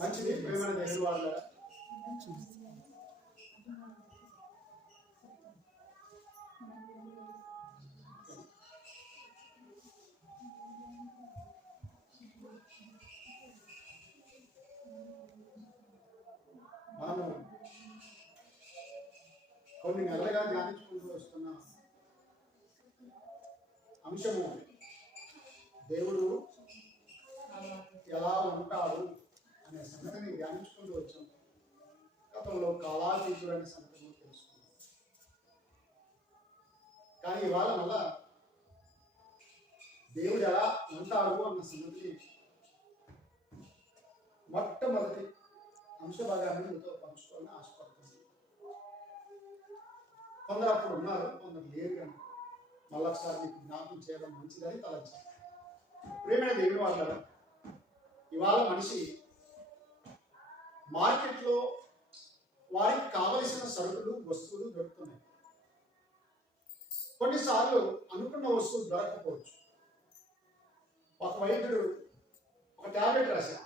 మంచిది ప్రేమ దేవుడు వాళ్ళ మనము కొన్ని నెలలుగా ధ్యానించుకుంటూ వస్తున్న అంశము దేవుడు ఎలా ఉంటాడు అనే సంగతిని ధ్యానించుకుంటూ వచ్చాం. గతంలో కాలాతీతుడు అనే సంగతిని తెలుసుకున్నాం. కానీ ఇవాళ మళ్ళా దేవుడు ఎలా ఉంటాడు అన్న సంగతిని మొట్టమొదటి అంశ భాగాన్ని మీతో పంచుకోవాలని ఆశపడుతుంది. కొందరు అప్పుడు ఉన్నారు, కొందరు లేరు. కానీ మళ్ళొకసారి మీకు జ్ఞాపకం చేయడం మంచిదని తలంచారు. ప్రేమైన దేవుడు వాళ్ళ ఇవాళ మనిషి మార్కెట్లో వారికి కావలసిన సరుకులు వస్తువులు దొరుకుతున్నాయి. కొన్నిసార్లు అనుకున్న వస్తువులు దొరకకపోవచ్చు. ఒక వైద్యుడు ఒక టాబ్లెట్ రాశాడు,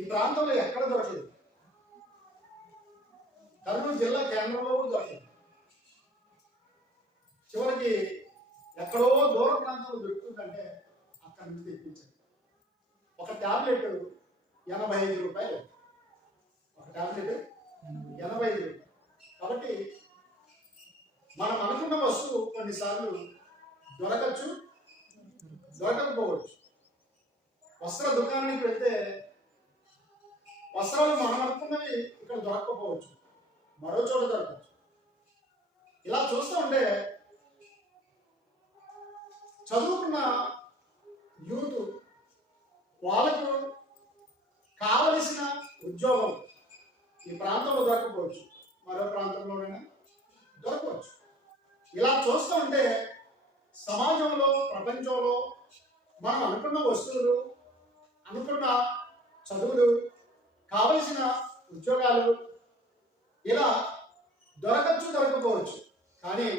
ఈ ప్రాంతంలో ఎక్కడ దొరకలేదు. కర్నూలు జిల్లా కేంద్రంలో దొరకలేదు. చివరికి ఎక్కడో దూర ప్రాంతంలో దొరుకుతుందంటే అక్కడి నుంచి తెప్పించండి. ఒక టాబ్లెట్ 85 రూపాయలు. ఒక టాబ్లెట్ 85 రూపాయలు. కాబట్టి మనం అనుకున్న వస్తువు కొన్నిసార్లు దొరకచ్చు, దొరకకపోవచ్చు. వస్త్ర దుకాణానికి వెళ్తే వస్త్రాలు మనం అనుకున్నవి ఇక్కడ దొరకకపోవచ్చు, మరో చోట దొరకచ్చు. ఇలా చూస్తూ ఉంటే చదువుకున్న యూత్ వాళ్ళకు కావలసిన ఉద్యోగం ఈ ప్రాంతంలో దొరకకపోవచ్చు, మరో ప్రాంతంలోనైనా దొరకవచ్చు. ఇలా చూస్తూ ఉంటే సమాజంలో, ప్రపంచంలో మనం అనుకున్న వస్తువులు, అనుకున్న చదువులు, కావలసిన ఉద్యోగాలు ఇలా దొరకచ్చు, దొరకపోవచ్చు. కానీ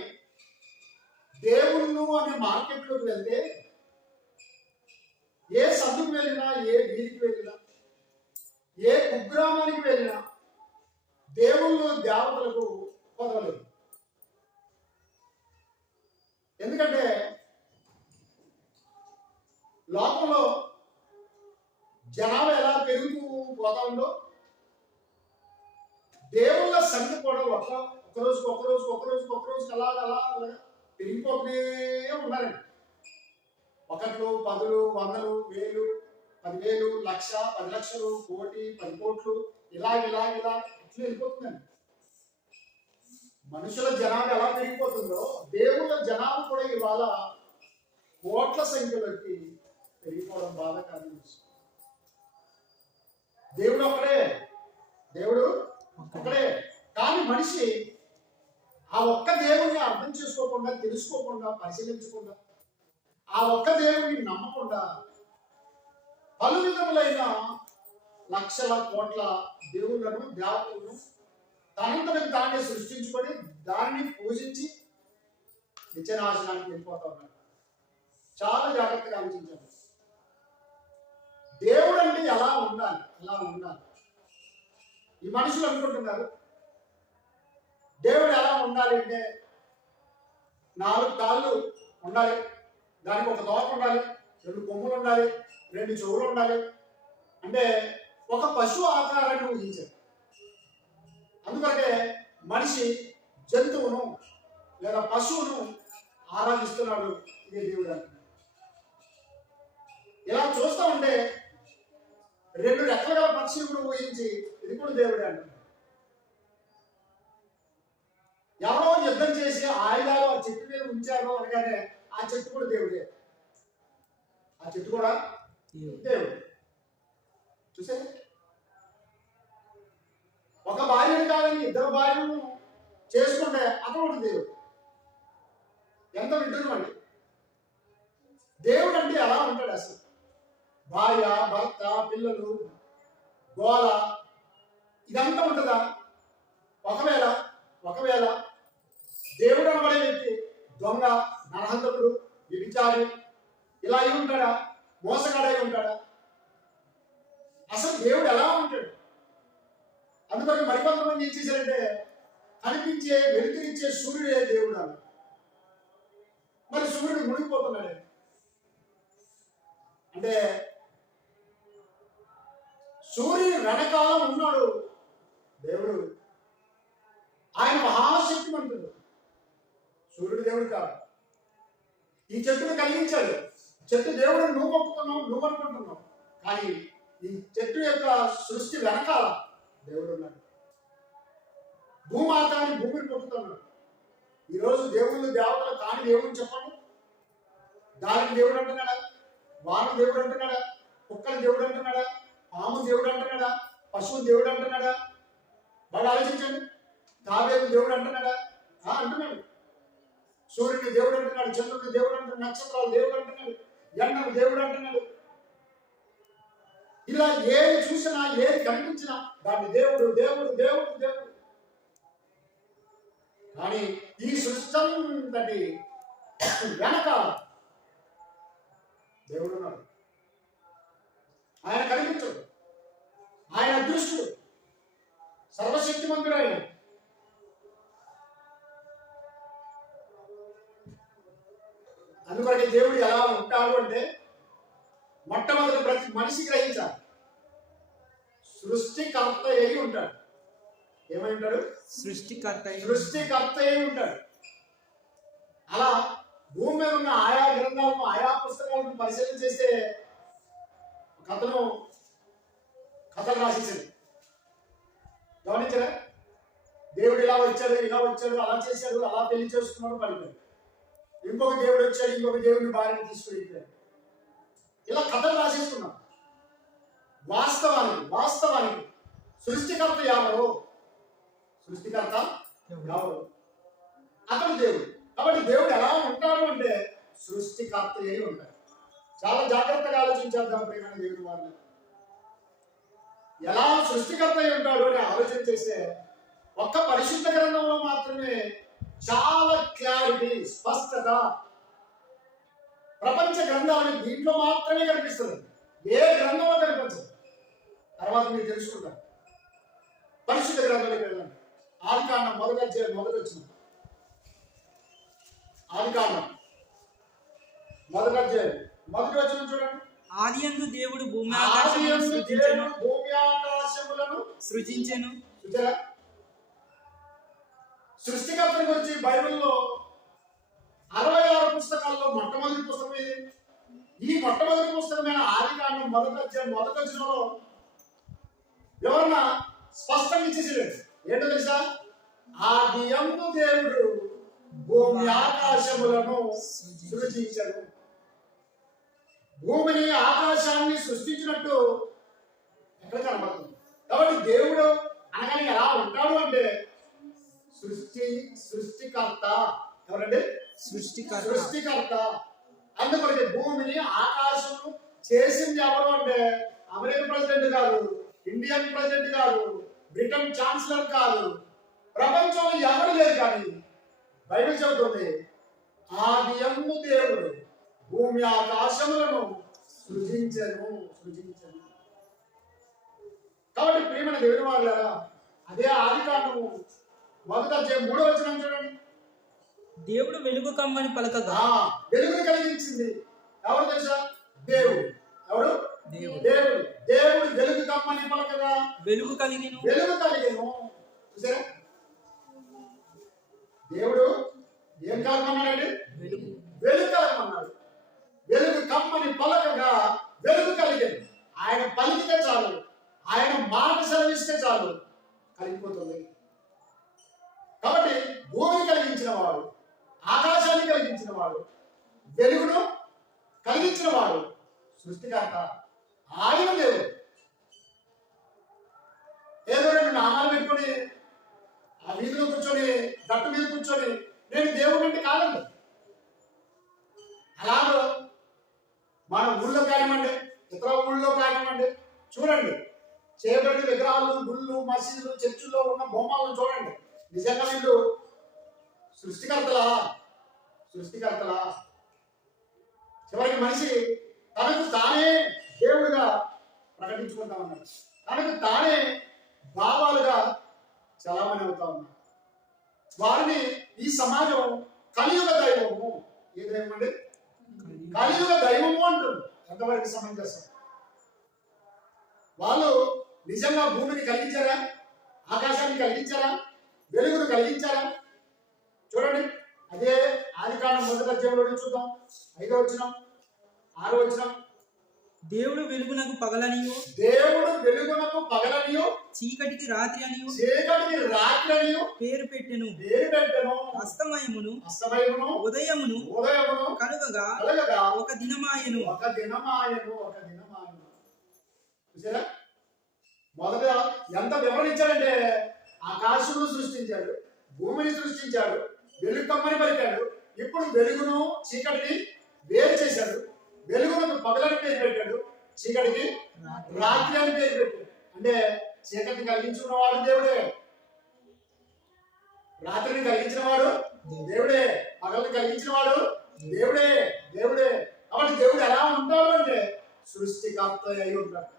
దేవుళ్ళు అనే మార్కెట్లోకి వెళ్తే ఏ సందుకు వెళ్ళినా, ఏ వీధికి వెళ్ళినా, ఏ కుగ్రామానికి వెళ్ళినా దేవుళ్ళు దేవతలకు కొదవలేదు. ఎందుకంటే లోకంలో జనాభా ఎలా పెరుగుతూ పోతా ఉందో దేవుళ్ళ సంఖ్య కూడా ఒకరోజుకి అలా పెరిగిపోతూనే ఉన్నారండి. 1, 10, 100, 1000, 10,000, 1,00,000, 10 లక్షలు, 1,00,00,000, 10 కోట్లు ఇలా ఇట్లా వెళ్ళిపోతుందండి. మనుషుల జనాభా ఎలా పెరిగిపోతుందో దేవుళ్ళ జనాభా కూడా ఇవాళ కోట్ల సంఖ్యలోకి పెరిగిపోవడం బాధాకరమైన విషయం. దేవుడు ఒక్కడే. కానీ మనిషి ఆ ఒక్క దేవుడిని అర్థం చేసుకోకుండా, తెలుసుకోకుండా, పరిశీలించకుండా, ఆ ఒక్క దేవుడిని నమ్మకుండా పలు విధములైన లక్షల కోట్ల దేవుళ్ళను, దేవతలను తనంతకు తానే సృష్టించుకొని దానిని పూజించి నిత్యనాశనానికి వెళ్ళిపోతా ఉన్నాడు. చాలా జాగ్రత్తగా ఆలోచించాలి. దేవుడు అంటే ఎలా ఉండాలి. ఈ మనుషులు అనుకుంటున్నారు దేవుడు ఎలా ఉండాలి అంటే 4 కాళ్ళు ఉండాలి, దానికి ఒక తోక ఉండాలి, 2 కొమ్ములు ఉండాలి, 2 చెవులు ఉండాలి, అంటే ఒక పశువు ఆకారాన్ని ఊహించారు. అందుకంటే మనిషి జంతువును లేదా పశువును ఆరాధిస్తున్నాడు. ఇదే దేవుడు అంటున్నాడు. ఇలా చూస్తూ ఉంటే 2 రెక్కల గల పక్షిని కూడా ఊహించి ఇది కూడా దేవుడే అంటున్నాడు. ఎవరో యుద్ధం చేసి ఆయుధాలు ఆ చెట్టు మీద ఉంచారో అనగానే ఆ చెట్టు కూడా దేవుడే. ఆ చెట్టు కూడా దేవుడు. చూసే ఒక భార్యను కాదని 2 భార్యను చేసుకుంటే అతడు దేవుడు. ఎంత విడ్డూరం అండి. దేవుడు అంటే ఎలా ఉంటాడు అసలు? భార్య, భర్త, పిల్లలు, గోల ఇదంతా ఉంటుందా? ఒకవేళ దేవుడు అనబడే వ్యక్తి దొంగ, నరహంతకుడు, వ్యభిచారి ఇలా ఉంటాడా? మోసగాడై ఉంటాడా? అసలు దేవుడు ఎలా ఉంటాడు? అందుకని మరికొంతమంది ఏం చేశారంటే కనిపించే వెలుతురిచ్చే సూర్యుడే దేవుడు అన్న. మరి సూర్యుడు మునిగిపోతున్నాడే అంటే సూర్యుడు వెనకాల ఉన్నాడు దేవుడు. ఆయన మహాశక్తిమంతుడు. సూర్యుడు దేవుడు కాదు. ఈ చెట్టును కలిగించాడు. చెట్టు దేవుడు నువ్వు ఒప్పుకున్నావు, నువ్వు అనుకుంటున్నావు. కానీ ఈ చెట్టు యొక్క సృష్టి వెనకాల దేవుడు ఉన్నాడు. భూమాతాన్ని భూమిని పొక్కుతున్నాడు. ఈరోజు దేవుళ్ళు దేవతలు కాని దేవుని చెప్పండి. గాలికి దేవుడు అంటున్నాడా? వాన దేవుడు అంటున్నాడా? కుక్కల దేవుడు అంటున్నాడా? పాము దేవుడు అంటున్నాడా? పశువు దేవుడు అంటున్నాడా? బాగా ఆలోచించండి. తాబేలు దేవుడు అంటున్నాడా? అంటున్నాడు. సూర్యుని దేవుడు అంటున్నాడు, చంద్రుని దేవుడు అంటున్నాడు, నక్షత్రాలు దేవుడు అంటున్నాడు, ఎండను దేవుడు అంటున్నాడు. ఇలా ఏది చూసినా ఏది కనిపించినా దాన్ని దేవుడు దేవుడు దేవుడు దేవుడు. కానీ ఈ సృష్టి అంతటి వెనక దేవుడు ఉన్నాడు. ఆయన కనిపించడు. ఆయన అదృష్టుడు, సర్వశక్తిమంతుడు. ఆయన అందుకని దేవుడు ఎలా ఉంటాడు అంటే మొట్టమొదటి ప్రతి మనిషి గ్రహించాలి. సృష్టికర్త అయి ఉంటాడు. ఏమై ఉంటాడు? సృష్టికర్త అయి ఉంటాడు. అలా భూమి మీద ఉన్న ఆయా గ్రంథాలను ఆయా పుస్తకాలను పరిశీలన చేస్తే కథను కథలు రాసేసాడు. గమనించరా? దేవుడు ఇలా వచ్చాడు, ఇలా వచ్చాడు, అలా చేశాడు, అలా పెళ్లి చేసుకున్నాడు, పడిపోయాడు. ఇంకొక దేవుడు వచ్చాడు, ఇంకొక దేవుడిని భార్యను తీసుకుని ఇలా కథలు రాసేస్తున్నాం. వాస్తవానికి సృష్టికర్త ఎవరు? సృష్టికర్త ఎవరు? అతను దేవుడు. కాబట్టి దేవుడు ఎలా ఉంటాడు అంటే సృష్టికర్త అయి ఉంటాడు. చాలా జాగ్రత్తగా ఆలోచించేద్దాం ప్రియమైన దేవుని వారిని. ఎలా సృష్టికర్త అయి ఉంటాడు అని ఆలోచన చేస్తే ఒక్క పరిశుద్ధ గ్రంథంలో మాత్రమే చాలా క్లారిటీ, స్పష్టత. ప్రపంచ గ్రంథాలని దీంట్లో మాత్రమే కనిపిస్తుంది, ఏ గ్రంథంలో కనిపించదు. తర్వాత మీరు తెలుసుకుంటారు. పరిశుద్ధ గ్రంథంలోకి వెళ్ళండి. ఆదికాండం మొదటి వచ్చింది. ఆదికాండం మొదటి అధ్యాయం మొదటి వచనం చూడండి. ఆదియందు దేవుడు భూమి ఆకాశములను సృజించెను. సృష్టికర్తల గురించి బైబిల్లో 66 పుస్తకాల్లో మొట్టమొదటి పుస్తకం ఇది. ఈ మొట్టమొదటి పుస్తకమైన ఆదికాండం మొదటి అధ్యాయం మొదటి వచనంలో ఎవరన్నా స్పష్టంగా ఇచ్చేసాడు. ఏంటో తెలుసా? ఆదియందు దేవుడు భూమి ఆకాశములను సృజించను. భూమిని ఆకాశాన్ని సృష్టించినట్టు ఎక్కడ కనబడుతుంది. కాబట్టి దేవుడు అనగానే ఎలా ఉంటాడు అంటే సృష్టికర్త. ఎవరండి? సృష్టికర్త. అందుకొరకే భూమిని ఆకాశం చేసింది ఎవరు అంటే అమెరికన్ ప్రెసిడెంట్ కాదు, ఇండియన్ ప్రెసిడెంట్ కాదు, బ్రిటన్ ఛాన్సలర్ కాదు, ప్రపంచంలో ఎవరు లేరు. కానీ బైబిల్ చెబుతుంది ఆదియందు దేవుడు భూమి ఆకాశములను సృజించెను. కాబట్టి ప్రియమైన దేవుని వారులారా, అదే ఆదికాండము మొదటి అధ్యాయం 3వ వచనం చూడండి. దేవుడు వెలుగు కమ్మని పలకగా. వెలుగును కలిగించింది ఎవరు తెలుసా? దేవుడు. ఎవరు? దేవుడు వెలుగు కమ్మని పలకగా వెలుగు కలిగెను. చూసారా? దేవుడు ఏం కలగమన్నాడండి? వెలుగు కలగమన్నాడు. వెలుగు కమ్మని పలకగా వెలుగు కలిగేది. ఆయన పలికితే చాలు, ఆయన మాట సెలవిస్తే చాలు, కలిగిపోతుంది. కాబట్టి భూమిని కలిగించిన వాడు, ఆకాశాన్ని కలిగించిన వాడు, వెలుగును కలిగించిన వాడు సృష్టికర్త. ఆయన దేవుడు. ఏదో రెండు నామాలు పెట్టుకొని ఆ వీధిలో కూర్చొని గట్టు మీద కూర్చొని నేను దేవుడు అంటే కాదండి. అలాగో మన ఊళ్ళో కానివ్వండి, ఇతర ఊళ్ళో కానివ్వండి, చూడండి చేయబడిన విగ్రహాలు, గుళ్ళు, మసీదులు, చర్చిల్లో ఉన్న బొమ్మలను చూడండి. నిజంగా వీళ్ళు సృష్టికర్తలా? చివరికి మనిషి తనకు తానే దేవుడుగా ప్రకటించుకుంటా ఉన్నాడు. తనకు తానే భావాలుగా చలామణి అవుతా ఉన్నాడు. వారిని ఈ సమాజం కలియుగ దైవము, ఏ దైవం అండి? కలియుగ దైవము అంటుంది. ఎంతవరకు సమంజసం? వాళ్ళు నిజంగా భూమిని కలిగించారా? ఆకాశాన్ని కలిగించారా? వెలుగును కలిగించారా? చూడండి, అదే ఆదికాండం 1వ అధ్యాయంలో చూద్దాం. 5వ వచనం, 6వ వచనం. దేవుడు వెలుగునకు పగలనియు, దేవుడు వెలుగునకు పగలనియు, చీకటికి రాత్రి అనియు చీకటికి రాత్రి అనియు పేరు పెట్టెను. అస్తమయమును ఉదయమును కలుగగా ఒక దినమాయెను. చూసారా? మొదట ఎంత వివరించాడంటే, ఆకాశమును సృష్టించాడు, భూమిని సృష్టించాడు, వెలుగు కమ్మని పలికాడు. ఇప్పుడు వెలుగును చీకటిని వేరు చేశాడు. వెలుగునకు పగలని పేరు పెట్టాడు, చీకటికి రాత్రి అని పేరు పెట్టాడు. అంటే చీకటిని కలిగించిన వాడు దేవుడే, రాత్రిని కలిగించిన వాడు దేవుడే, పగలని కలిగించిన వాడు దేవుడే. కాబట్టి దేవుడు ఎలా ఉంటాడు అంటే సృష్టికర్త అయి ఉంటాడు.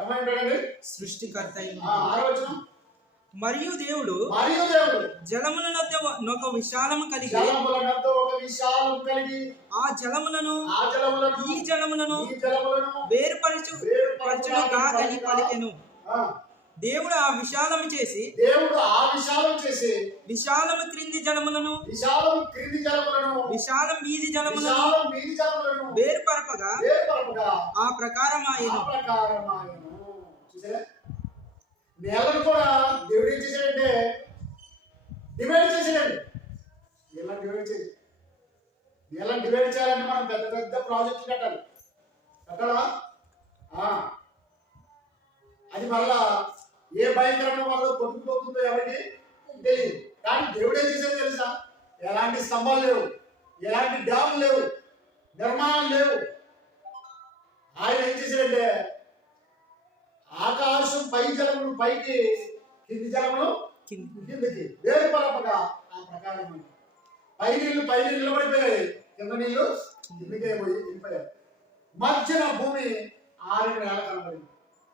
ఏమంటాడండి? సృష్టికర్త. 6వ వచనం. మరియు దేవుడు జలముల నొక విశాలము కలిగి ఆ జలములను ఈ జలములను వేరుపరచుగాకని పలికెను. దేవుడు ఆ విశాలము చేసి విశాలము క్రింది జలములను విశాలం మీది జలములను వేరుపరపగా ఆ ప్రకారమాయెను. నేలను కూడా దేవుడు ఏం చేశాడంటే డివైడ్ చేశాడండి. నేలను డివైడ్ చేయాలంటే మనం పెద్ద పెద్ద ప్రాజెక్టులు కట్టాలా? అది మళ్ళా ఏ భయంకరమైన వాళ్ళు కొట్టుకుపోతుందో ఎవరికి తెలియదు. కానీ దేవుడు ఏం చేశాడో తెలుసా? ఎలాంటి స్తంభాలు లేవు, ఎలాంటి డ్యాములు లేవు, నిర్మాణాలు లేవు. ఆయన ఏం చేశాడంటే ఆకాశం పై జలములు పైకి, కింది జలములు కిందికి వేరుపరపగా ఆ ప్రకారం పై నీళ్లు నిలబడిపోయాయి, కింద నీళ్లు కిందికే వెళ్ళిపోయాయి. మధ్యన భూమి 6 నెలల కనబడింది.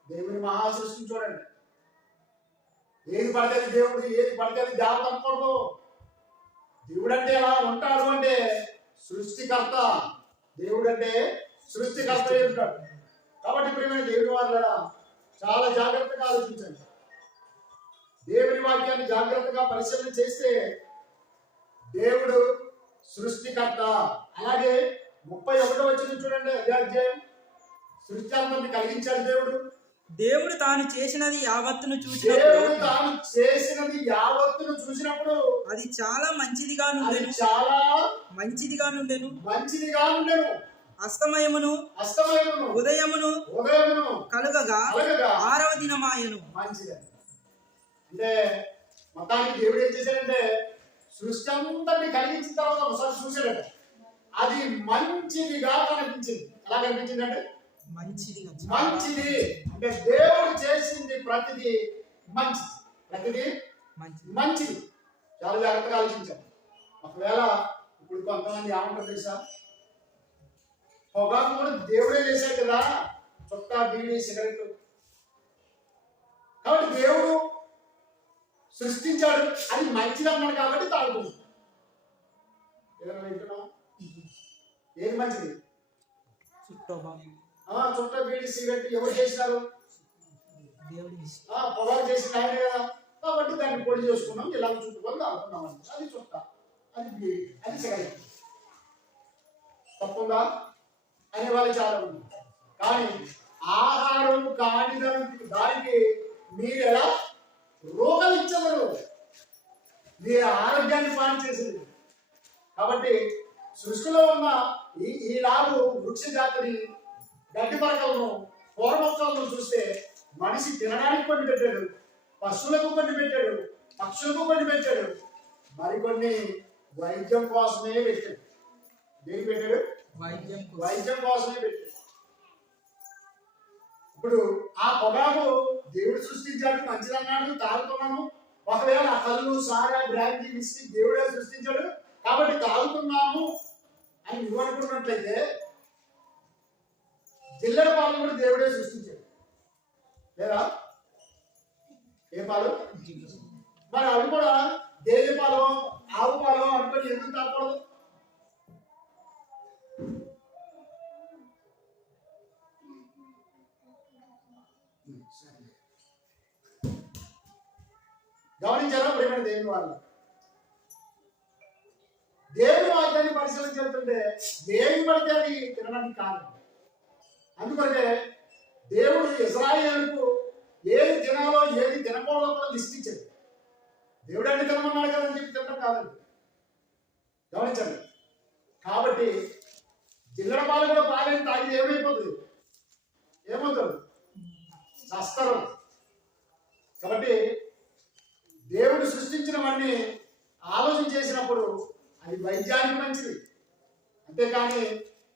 దేవుని మహాసృష్టిని చూడండి. ఏది పడితే దేవుడు, ఏది పడితే దేవత అనుకోవద్దు. దేవుడు అంటే ఎలా ఉంటాడు అంటే సృష్టికర్త. దేవుడు అంటే సృష్టికర్త ఉంటాడు. కాబట్టి ప్రియమైన దేవుని వారులారా, చాలా జాగ్రత్తగా ఆలోచించండి. దేవుని వాక్యాన్ని జాగ్రత్తగా పరిశీలన చేస్తే దేవుడు సృష్టికర్త. అలాగే 31వ వచనం చూడండి, అదే అధ్యాయం. సృష్టి అంతటిని కలిగించాడు దేవుడు. దేవుడు తాను చేసినది యావత్తును చూసినప్పుడు అది చాలా మంచిదిగా నుండెను. అస్తమయమును ఉదయమును కలుగగా 6వ దినమాయెను. అంటే మొత్తానికి దేవుడు ఏం చేశాడంటే సృష్టి అంతటిని కలిగించిన తర్వాత ఒకసారి చూశాడట. అది మంచిదిగా కనిపించింది. ఎలా కనిపించింది అంటే మంచిది. అంటే దేవుడు చేసింది ప్రతిదీ మంచిది. చాలా జాగ్రత్తగా ఆలోచించాలి. ఒకవేళ ఇప్పుడు కొంతమంది ఏమంటారు తెలుసా? పొగాకు కూడా దేవుడే చేశాడు కదా, చుట్టా, బీడీ, సిగరెట్. కాబట్టి దేవుడు సృష్టించాడు, అది మంచిది అన్నాడు కాబట్టి తాగుతుంది. ఏదైనా వింటున్నాం? ఏది మంచిది? చుట్టా, బీడీ, సిగరెట్ ఎవరు చేసినారు? పొగాకు చేసిన ఆయన కదా. కాబట్టి దాన్ని పొడి చేసుకున్నాం, ఇలా చుట్టుకొని తాగుతున్నాం. అది చుట్టా, అది బీడీ, అది సిగరెట్. తప్పుందా అనే వాళ్ళు చాలా ఉంది. కానీ ఆహారం కాని దానికి మీరు ఎలా రోగాలు ఇచ్చగలరు? మీరు ఆరోగ్యాన్ని పాడు చేసేది. కాబట్టి సృష్టిలో ఉన్న ఈలాగు వృక్ష జాతిని, గడ్డి పరకలను, కూర మొక్కలను చూస్తే మనిషి తినడానికి కొన్ని పెట్టాడు, పశువులకు కొన్ని పెట్టాడు, పక్షులకు కొన్ని పెట్టాడు, మరికొన్ని వైద్యం కోసమే పెట్టాడు. దేనికి పెట్టాడు? వైద్యం కోసమే పెట్టాడు. ఇప్పుడు ఆ పొగాకు దేవుడు సృష్టించాడు, మంచిదన్నాడు, తాగుతున్నాను. ఒకవేళ ఆ కళ్ళు, సారా, బ్రాండీ, విస్కీ దేవుడే సృష్టించాడు కాబట్టి తాగుతున్నాము అని నువ్వు అనుకున్నట్లయితే పాలు? మరి అవి కూడా గేదె పాలు ఆవు పాలు అనుకొని ఎందుకు తాగకూడదు? గమనించారా ప్రేమ దేవుని వాళ్ళు? దేవుని వాక్యాన్ని పరిశీలన చేస్తుంటే ఏమి పడితే అది తినడానికి కాదు. అందుకంటే దేవుడు ఇశ్రాయేలుకు ఏది తినాలో ఏది తినకూడదో కూడా లిస్ట్ ఇచ్చాడు. దేవుడు అన్ని తినమన్నాడు కదా అని చెప్పి తినడం కాదండి. గమనించండి. కాబట్టి జిల్లడ పాలు కూడా పాలని తాగితే ఏమైపోతుంది? ఏమవుతుంది? చస్తారు. కాబట్టి దేవుడు సృష్టించినవన్నీ ఆలోచన చేసినప్పుడు అది వైద్యానికి మంచిది, అంతేకాని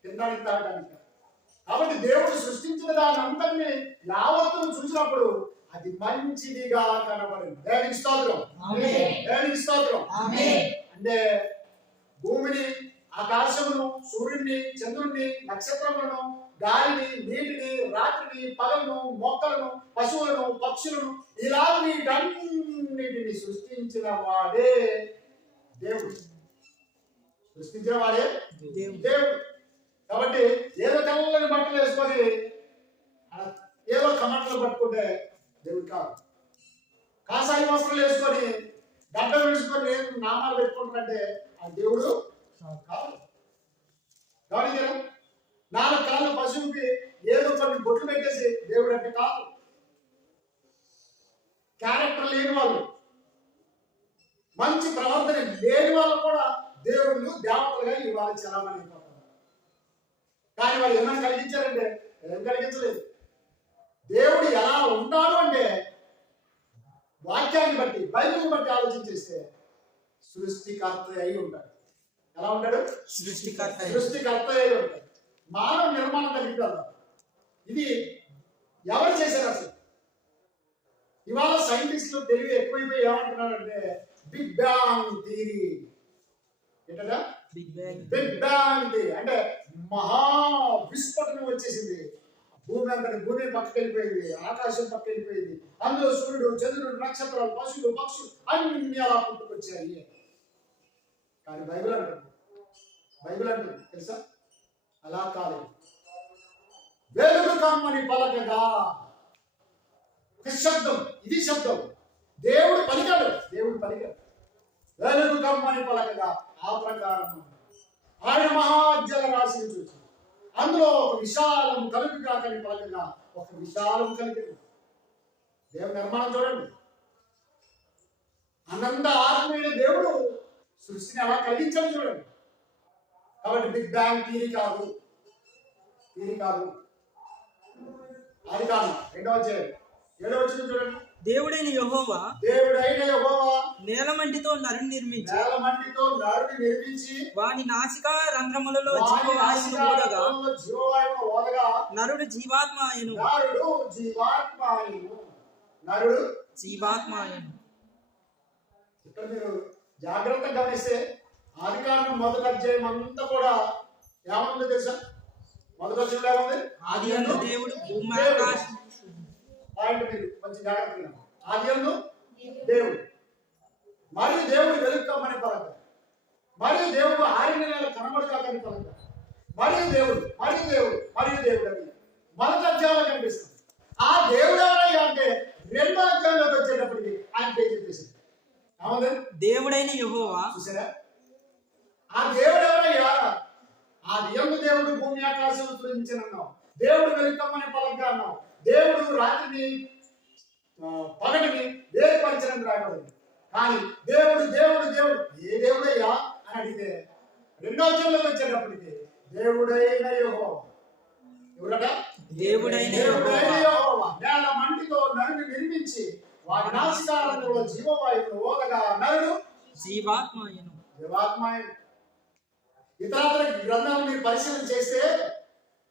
తినడానికి తాగడానికి. కాబట్టి దేవుడు సృష్టించిన దాని అంతటిని యావత్తును చూసినప్పుడు అది మంచిదిగా కనబడింది. దేవునికి స్తోత్రం, దేవునికి స్తోత్రం. అంటే భూమిని, ఆకాశమును, సూర్యుడిని, చంద్రుడిని, నక్షత్రములను, గాలిని, నీటిని, రాత్రిని, పగలను, మొక్కలను, పశువులను, పక్షులను ఇలా వీటన్నిటిని సృష్టించిన వాడే దేవుడు. సృష్టించిన వాడే దేవుడు. కాబట్టి ఏదో తెల్లని బట్టలు వేసుకొని ఏదో కమంటలు పట్టుకుంటే దేవుడు కాదు. కాసాయి వస్త్రాలు వేసుకొని గడ్డ వేసుకొని నామాలు పెట్టుకుంటారంటే ఆ దేవుడు కాదు. గమనించారా? 4 కాళ్ళ పశువుకి ఏదో కొన్ని బొట్లు పెట్టేసి దేవుడు అంటే కాదు. క్యారెక్టర్ లేని వాళ్ళు, మంచి ప్రవర్తన లేని వాళ్ళు కూడా దేవుళ్ళు దేవతలుగా ఇవాళ చలామణి అయిపోతారు. కానీ వాళ్ళు ఏమైనా కలిగించారంటే ఏం కలిగించలేదు. దేవుడు ఎలా ఉంటాడు అంటే వాక్యాన్ని బట్టి, బైబిల్ని బట్టి ఆలోచించేస్తే సృష్టికర్త అయి ఉంటాడు. ఎలా ఉంటాడు? సృష్టికర్త అయి ఉంటాడు. మానవ నిర్మాణం కలిగి ఇది ఎవరు చేశారు అసలు? ఇవాళ సైంటిస్టులు తెలివి ఎక్కువైపోయి ఏమంటున్నారంటే బిగ్ బ్యాంగ్ థియరీ. ఏంటంటే బిగ్ బ్యాంగ్ థియరీ అంటే మహా విస్ఫోటనం వచ్చేసింది. భూమి అంతటి భూమి పక్కకి వెళ్ళిపోయింది, ఆకాశం పక్కకి వెళ్ళిపోయింది. అందులో సూర్యుడు, చంద్రుడు, నక్షత్రాలు, పశువులు, పక్షులు అన్ని అలా పుట్టుకొచ్చాయి. కానీ బైబిల్ అంటుంది తెలుసా? అలా కాదు. వెలుగు కమ్మని పలకగా ఒక శబ్దం, ఇది శబ్దం. దేవుడు పలికాడు. వెలుగు కమ్మని పలకగా ఆ ప్రకారం ఆయన మహాజల రాశిని చూసి అందులో ఒక విశాలం కలుగు కాకని పలకగా ఒక విశాలం కలిగింది. దేవుని నిర్మాణం చూడండి. అనంత ఆత్మీయ దేవుడు సృష్టిని అలా కలిగించాడు చూడండి. కాబట్టి బిగ్ బ్యాంగ్ థియరీ కాదు. అది కాదు. 2వ అధ్యాయం 7వ వచనం చూడండి. దేవుడైన యెహోవా నేలమంటితో నరుని నిర్మించి వాని నాసికా రంధ్రములలో జీవవాయువును ఊదగా నరుడు జీవాత్మ అయ్యెను. ఇక్కడ మీరు జాగ్రత్తగా గమనిస్తే ఆదికాండం 1వ అధ్యాయం అంతా కూడా ఏముందో తెలుసా? 1వ అధ్యాయంలో ఏముంది? ఆదియందు దేవుడు భూమి ఆకాశం. పాయింట్ మీరు మంచి జాగ్రత్తగా. ఆదియందు దేవుడు, మరియు దేవుడు వెలుగు కమ్మని పలక, మరియు దేవుడు 6 నెలల కనబడకాకని పలక, మరియు దేవుడు అని 1వ అధ్యాయంలో కనిపిస్తుంది. ఆ దేవుడు ఎవరయ్యా అంటే 2వ అధ్యాయంలోకి వచ్చేటప్పటికి ఆయన పేరు చెప్పేసింది. దేవుడైన యెహోవా. చూసారా? ఆ దేవుడు ఎవరయ్యా? ఆదియందు దేవుడు భూమి ఆకాశం సృజించినన్నావు. దేవుడు వెలుగు కమ్మని పలక అన్నావు. దేవుడు రాత్రిని పగటిని వేరుపరిచినని రాయబడింది. కానీ దేవుడు ఏ దేవుడయ్యా అని అడిగితే 2వ అధ్యాయంలోకి వచ్చేటప్పటికి దేవుడైన యెహోవా. ఎవరట? దేవుడైన యెహోవా నేల మంటితో నరుని నిర్మించి వారి నాసికారంలో జీవవాయువును ఊదగా నరుడు జీవాత్మ అయ్యెను. ఇతర గ్రంథాలు మీరు పరిశీలన చేస్తే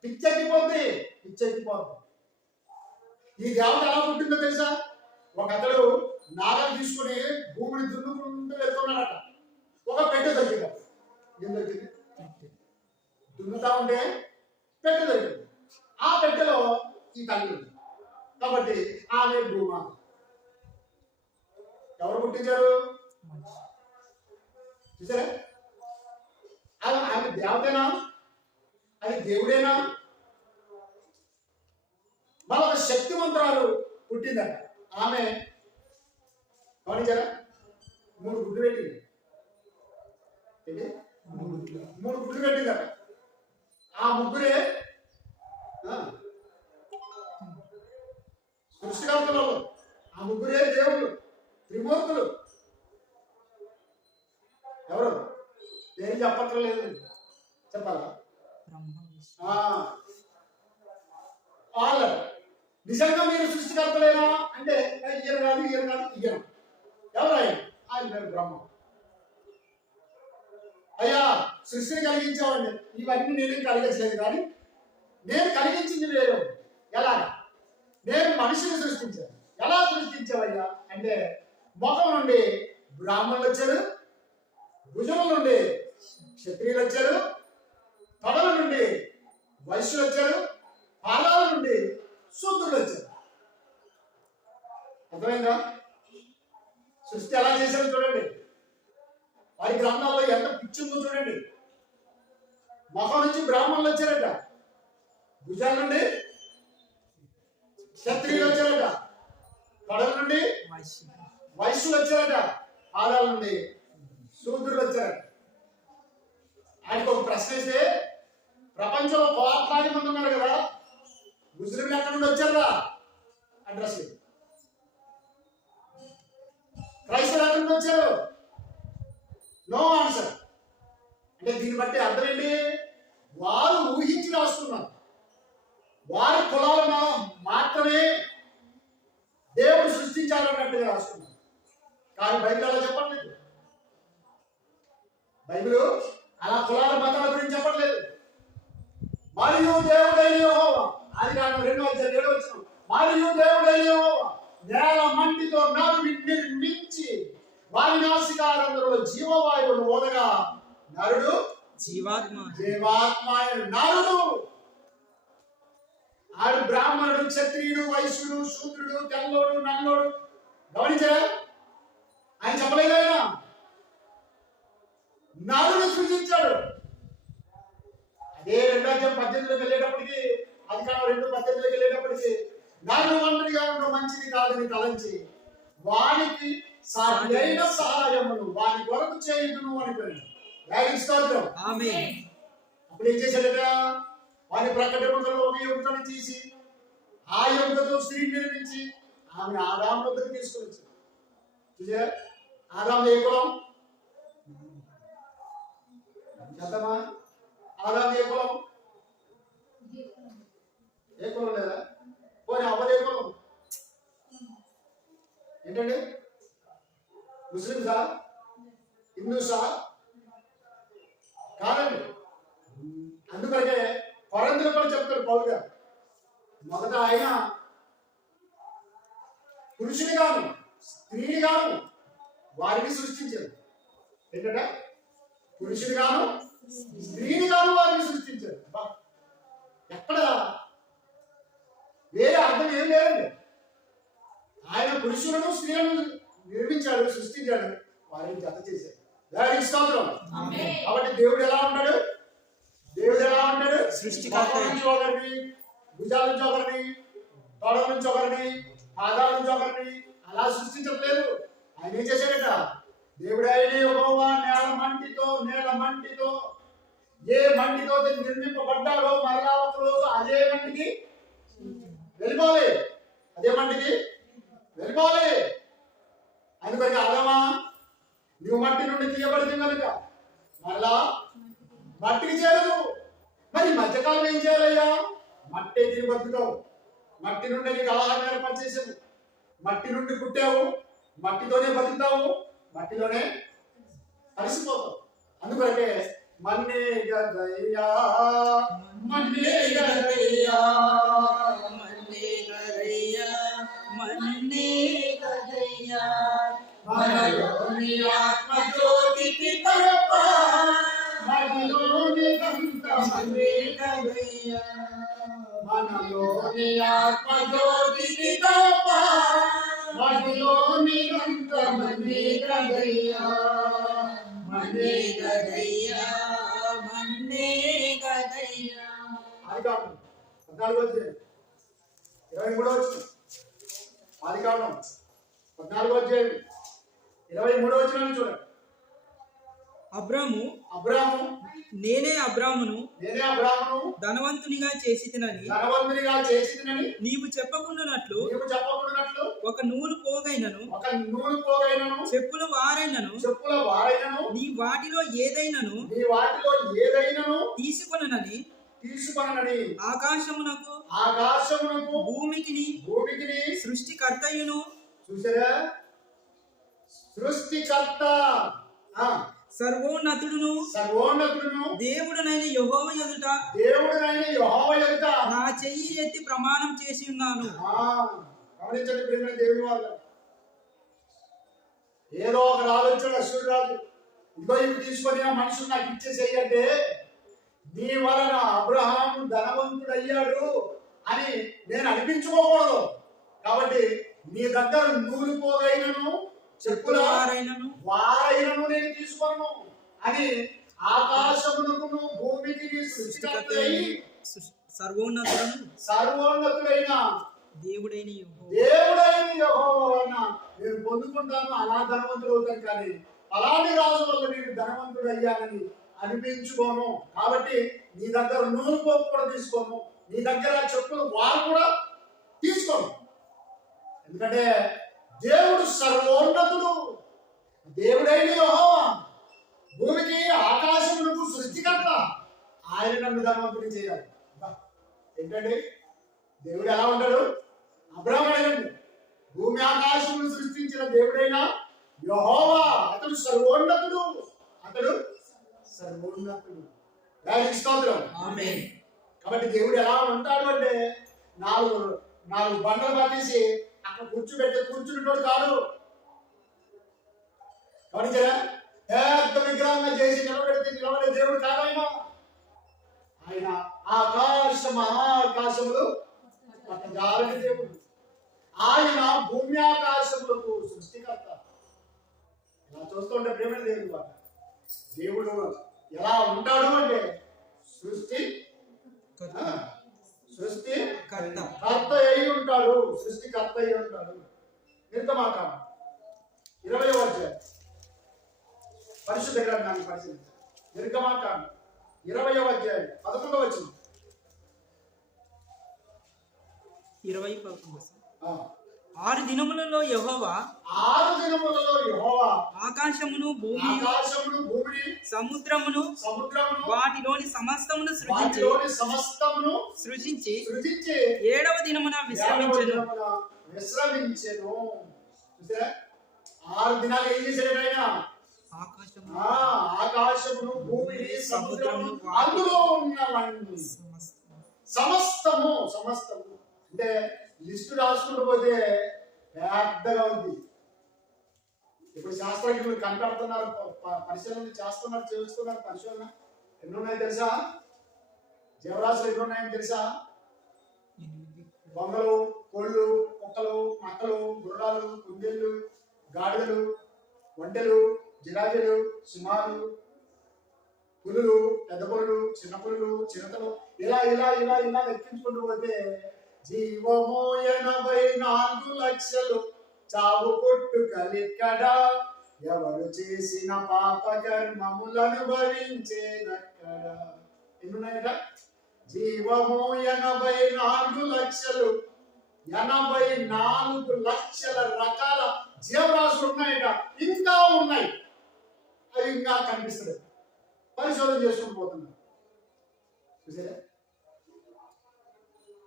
పిచ్చెక్కిపోద్ది. ఈ దేవత ఎలా పుట్టిందో తెలుసా? ఒక అతడు నాగలు తీసుకుని భూమిని దున్నుకుంటూ వెళ్తున్నాడట. ఒక పెట్టె దొరికింది. ఏం దొరికింది? దున్నుతా ఉంటే పెట్టె దొరికింది. ఆ పెట్టెలో ఈ తల్లి ఉంది. కాబట్టి ఆమె భూమాత. ఎవరు పుట్టించారు? చూసారా? ఆమె దేవతేనా? అది దేవుడేనా? మళ్ళీ ఒక శక్తివంతురాలు పుట్టిందట. ఆమె గమనించారా? 3 గుడ్లు పెట్టింది. 3 గుడ్లు పెట్టిందట. ఆ ముగ్గురే సృష్టికర్తలు. ఆ ముగ్గురే దేవుడు, త్రిమూర్తులు. ఎవరు? ఏం చెప్పట్లేదు, చెప్పాలా? వాళ్ళ నిజంగా మీరు సృష్టికర్తలేనా అంటే ఈయన కాదు, ఈయన కాదు, ఈయన. ఎవరాయన? ఆయన పేరు బ్రహ్మ. అయ్యా సృష్టిని కలిగించామండి, ఇవన్నీ నేనేం కలిగించలేదు, కానీ నేను కలిగించింది వేరు. ఎలా? నేను మనిషిని సృష్టించాను. ఎలా సృష్టించావయ్యా అంటే ముఖం నుండి బ్రాహ్మణులు వచ్చారు, భుజముల నుండి క్షత్రియులు వచ్చారు, తొడల నుండి వైశ్యులు వచ్చారు, పాదాల నుండి శూద్రులు వచ్చారు. అర్థమైందా? సృష్టి ఎలా చేశారో చూడండి. వారి గ్రంథాల్లో ఎంత పిచ్చిందో చూడండి. ముఖం నుంచి బ్రాహ్మణులు వచ్చారట, భుజాల నుండి క్షత్రియులు వచ్చారట, తొడల నుండి వైశ్యులు వచ్చారట, పాదాల నుండి శూద్రులు వచ్చారట. ఆయనకు ఒక ప్రశ్న వేస్తే, ప్రపంచంలో కోట్లాది మంది ఉన్నారు కదా, ముస్లింలు ఎక్కడి నుండి వచ్చారా అడ్రస్. క్రైస్తవులు ఎక్కడి నుండి వచ్చారు? No answer. అంటే దీన్ని బట్టి అర్థం ఏంటి? వారు ఊహించి రాస్తున్నారు. వారి కులాలను మాత్రమే దేవుడు సృష్టించాలన్నట్టుగా రాస్తున్నారు. కానీ బైబిల్ అలా చెప్పట్లేదు. బైబిల్ అలా కులాల మతాల గురించి చెప్పట్లేదు. మరియు దేవుడైన యెహోవా, ఆదికాండం 2:7 మరియు దేవుడైన యెహోవా నేల మంటితో నరుని నిర్మించి వారి నాసికారంధ్రములో జీవవాయువును ఓదగా నరుడు జీవాత్మ నరుడు. ఆడు బ్రాహ్మణుడు, క్షత్రియుడు, వైశ్యుడు, శూద్రుడు, తెల్లోడు, నల్లోడు. గమనించారా? ఆయన చెప్పలేదు. ఆయన నరుడు సృజించాడు. అదే 2:18 వెళ్ళేటప్పటికి, ఆదికాండం 2:18 వెళ్ళేటప్పటికి, నరుడు ఒంటరిగా ఉండడం మంచిది కాదని తలంచి వానికి సాధ్యమైన సహాయమును వాని కొరకు చేయుదును అనిపోయాడు. స్తోత్రం. అప్పుడు ఏం చేశాడట? వారి ప్రకటనలో ఒక ఎముకను తీసి ఆ ఎముకతో స్త్రీ నిర్మించి ఆమె ఆదాము వద్దకు తీసుకొని వచ్చాడు. చూసా? ఆదాము ఏ కులం? చెప్తామా? ఆదాము ఏ కులం? ఏ కులం లేదా? పోనీ అవ్వదు ఏ కులం? ఏంటండి? ముస్లింసా? హిందూసా? కాదండి. అందుకనే కొరంథీయులు కూడా చెప్తారు పౌలు గారు. మొదట ఆయన పురుషుని గాను స్త్రీని గాను వారిని సృష్టించారు. ఏంటంటే పురుషుని గాను స్త్రీని గాను వారిని సృష్టించారు. ఎక్కడ వేరే అర్థం ఏం లేదండి. ఆయన పురుషులను స్త్రీలను నిర్మించాడు, సృష్టించాడు, వారిని జత చేశాడు. దానికి స్తోత్రం. కాబట్టి దేవుడు ఎలా ఉంటాడు? దేవుడు ఎలా ఉంటాడు? సృష్టికర్త నుంచి ఒకరిని, భుజాల నుంచి ఒకరిని, తొడల నుంచి ఒకరిని, పాదాల నుంచి ఒకరిని అలా సృష్టించట్లేదు. ఆయన ఏం చేశాడట? దేవుడు ఆయన యెహోవా నేల మంటితో ఏ మంటితో నిర్మింపబడ్డాడో మరలా ఒక రోజు అదే మంటికి వెళ్ళిపోవాలి. అదే మంటికి వెళ్ళిపోవాలి. అందుకని ఆదామా, నువ్వు మట్టి నుండి తీయబడింది కనుక మరలా మట్టికి చేరదు. మరి మధ్యకాలం ఏం చేయాలయ్యా? మట్టే తిరిగి బతుకుతావు. మట్టి నుండి నీకు ఆహారం ఏర్పరిచేసావు. మట్టి నుండి పుట్టావు, మట్టితోనే బతుకుతావు, మట్టిలోనే కలిసిపోతావు. అందుకొరకే మన్నే గదయ్యా మన్నే గదయ్యా మనలోని ఆత్మజ్యోతికి తప్ప మనలోని గంతమనే గదయ్యా మనలోని ఆత్మజ్యోతికి తప్ప మనలోని గంతమనే మన్నే గదయ్యా మన్నే గదయ్యా. ఆదికాండం 14వ అధ్యాయం 23వ వచనం. ఆదికాండం 14వ అధ్యాయం 23వ వచనాన్ని చూడండి. అబ్రాము నేనే అబ్రామును ధనవంతునిగా చేసితినని నీవు చెప్పకుండానట్లు ఒక నూలు పోగైనను చెప్పుల వారైనను నీ వాటిలో ఏదైనను తీసుకొనని ఆకాశమునకు భూమికిని సృష్టికర్తయును చూసారా, సృష్టికర్త సర్వోన్నతుడును దేవుడనైన యెహోవా ఎదుట నా చెయ్యి ఎత్తి ప్రమాణం చేసి ఉన్నాను. గమనించండి ప్రియమైన దేవుని వాళ్ళ, ఏదో ఒక రాజు వచ్చాడు, అశ్వరుడు రాజు, ఇదిగో ఇవి తీసుకొని ఆ మనుషులు నాకు ఇచ్చేసేయి అంటే, నీ వలన అబ్రహాము ధనవంతుడు అయ్యాడు అని నేను అనిపించుకోకూడదు. కాబట్టి నీ దగ్గర నూలు పోగైనను చెప్పుల వారైనను నేను తీసుకోను అని ఆకాశమునకును భూమికి సృష్టికర్తయై సర్వోన్నతుడైన దేవుడైన యెహోవా నేను పొందుకుంటాను, అలా ధనవంతుడు అవుతాను. కానీ అలాంటి రాజు వల్ల నేను ధనవంతుడు అయ్యానని అనిపించుకోను. కాబట్టి నీ దగ్గర నూనె పోపు కూడా తీసుకోను, నీ దగ్గర చెప్పులు వారు కూడా తీసుకోను. ఎందుకంటే దేవుడు సర్వోన్నతుడు, దేవుడైన యెహోవా భూమికి ఆకాశమునకు సృష్టికర్త. ఆయన నన్ను ధనవంతుడిని చేయాలి. ఏంటండి దేవుడు ఎలా ఉంటాడు? అబ్రాహ్మణుడు భూమి ఆకాశమును సృష్టించిన దేవుడైన యెహోవా అతడు సర్వోన్నతుడు, దానికి స్తోత్రం. ఆమేన్. కాబట్టి దేవుడు ఎలా ఉంటాడు అంటే నాలుగు బండలు పట్టేసి అక్కడ కూర్చున్నట్టు కాదు. గమనించారా? పెద్ద విగ్రహంగా చేసి నిలబడే దేవుడు కాదు ఆయన. ఆయన మహాకాశములు పట్టజాలని దేవుడు. ఆయన భూమి ఆకాశములకు సృష్టికర్త. ఇలా చూస్తుంటే ప్రేమైన దేవుడు ఎలా ఉంటాడు అంటే కర్త అయి ఉంటాడు, సృష్టికర్త అయి ఉంటాడు. నిర్గమాక 20వ అధ్యాయం పరిశుద్ధ గ్రంథాన్ని పరిశీలించాలి. నిర్గమాక 20వ అధ్యాయం 11వ వచనం. 20:11. 6 దినములలో యెహోవా ఆకాశమును భూమిని సముద్రమును వాటిలోని సమస్తమును సృజించి 7వ దినమున విశ్రమించెను. 6 దినాలు ఏం చేశాడు ఆయన? ఆకాశమును భూమిని సముద్రమును అందులో ఉన్నవన్నీ సమస్తము అంటే లిస్టు రాసుకుంటూ పోతే పెద్దగా ఉంది. ఇప్పుడు శాస్త్రజ్ఞులు కనిపెడుతున్నారు, పరిశీలన చేస్తున్నారు. పరిశోధన ఎన్ని ఉన్నాయో తెలుసా? జీవరాశులు ఎన్ని ఉన్నాయని తెలుసా? బొంగలు, కోళ్ళు, కుక్కలు, నక్కలు, గుర్రాలు, కుందేళ్ళు, గాడిదలు, ఒంటెలు, జిరాఫీలు, సింహాలు, పులులు, పెద్ద పులులు, చిన్న పులులు, చిరతలు, ఇలా లెక్కించుకుంటూ పోతే జీవము 84 లక్షలు, చావు పుట్టుకలిక్కడ, ఎవరు చేసిన పాప కర్మములను భవించేనక్కడ. ఎన్నున్నాయట? జీవము 84 లక్షలు, 84 లక్షల రకాల జీవరాశులు ఉన్నాయట. ఇంకా ఉన్నాయి, అవి ఇంకా కనిపిస్తుంది. పరిశోధన చేసుకుని పోతున్నారు. చూసారా?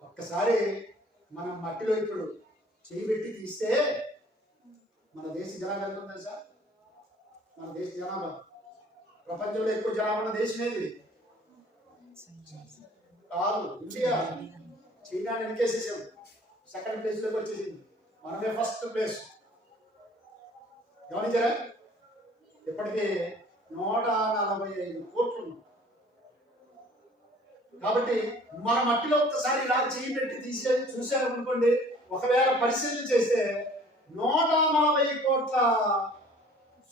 ఒక్కసారి మనం మట్టిలో ఇప్పుడు చేయి పెట్టి తీస్తే మన దేశ జనాభా ఎంత ఉందా సార్? మన దేశ జనాభా ప్రపంచంలో ఎక్కువ జనాభా ఉన్న దేశం ఏది? కాదు, ఇండియా. చైనా వెనకేసేసాం, సెకండ్ ప్లేస్ లోకి వచ్చేసింది. మనమే ఫస్ట్ ప్లేస్. గమనించారా? ఇప్పటికీ 145 కోట్లు ఉన్నాం. కాబట్టి మన మట్టిలో ఒక్కసారి ఇలా చేయి పెట్టి చూశారు అనుకోండి, ఒకవేళ పరిశీలన చేస్తే 140 కోట్ల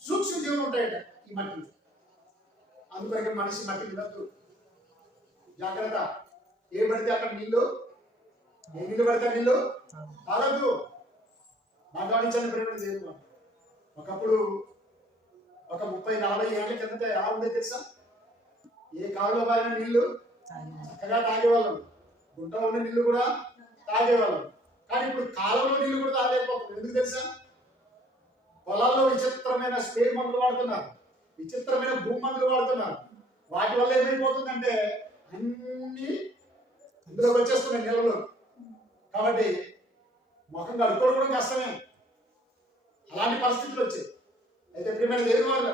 సూక్ష్మ జీవులు ఉంటాయట ఈ మట్టిలో. అందుకొరకే మనిషి మట్టి తినద్దు, జాగ్రత్త. ఏ పడితే అక్కడ నీళ్లు, ఏ నీళ్లు పడితే నీళ్లు తాగద్దు. మాట్లాడించండి ప్రేమ దేవుడు. ఒకప్పుడు ఒక 30-40 ఏళ్ల కిందట ఎలా ఉండేది తెలుసా? ఏ కాలువలో పారిన నీళ్లు చక్కగా తాగేవాళ్ళం, గుంటలో ఉన్న నీళ్లు కూడా తాగేవాళ్ళం. కానీ ఇప్పుడు కాలంలో నీళ్లు కూడా తాగలేకపోతుంది. ఎందుకు తెలుసా? పొలాల్లో విచిత్రమైన స్ప్రే మందులు వాడుతున్నారు, విచిత్రమైన భూమి మందులు వాడుతున్నారు. వాటి వల్ల ఏమైపోతుందంటే అన్ని ఇందులోకి వచ్చేస్తున్నాయి నీళ్ళలో. కాబట్టి ముఖం కడుక్కోవడం కూడా కష్టమే, అలాంటి పరిస్థితులు వచ్చాయి. అయితే ప్రియమైన దేవుని వాళ్ళు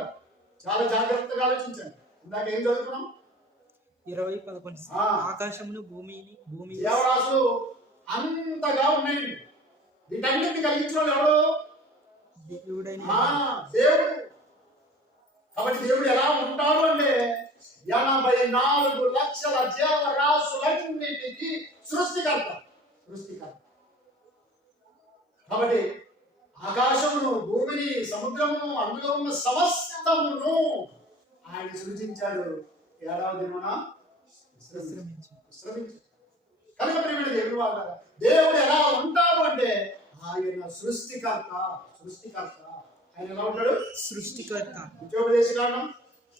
చాలా జాగ్రత్తగా ఆలోచించండి. ఇందాక ఏం చదువుకున్నాం? 20:11 ఆకాశమును భూమి దేవరాశులు అంతగా ఉన్నాయండి. వీటన్నిటిని కలిగించిన వాళ్ళు ఎవరు? దేవుడు. కాబట్టి దేవుడు ఎలా ఉంటాడు అంటే 84 లక్షల జీవరాశులన్నిటికీ సృష్టికర్త. కాబట్టి ఆకాశమును, భూమిని, సముద్రమును, అందులో ఉన్న సమస్తమును ఆయన సృజించాడు. 7వ దినమున విశ్రమించు. కనుక ప్రియమైన దేవుడు వాళ్ళ దేవుడు ఎలా ఉంటాడు అంటే ఆయన సృష్టికర్త. ఆయన ఎలా ఉంటాడు? సృష్టికర్త. ద్వితీయోపదేశకాండం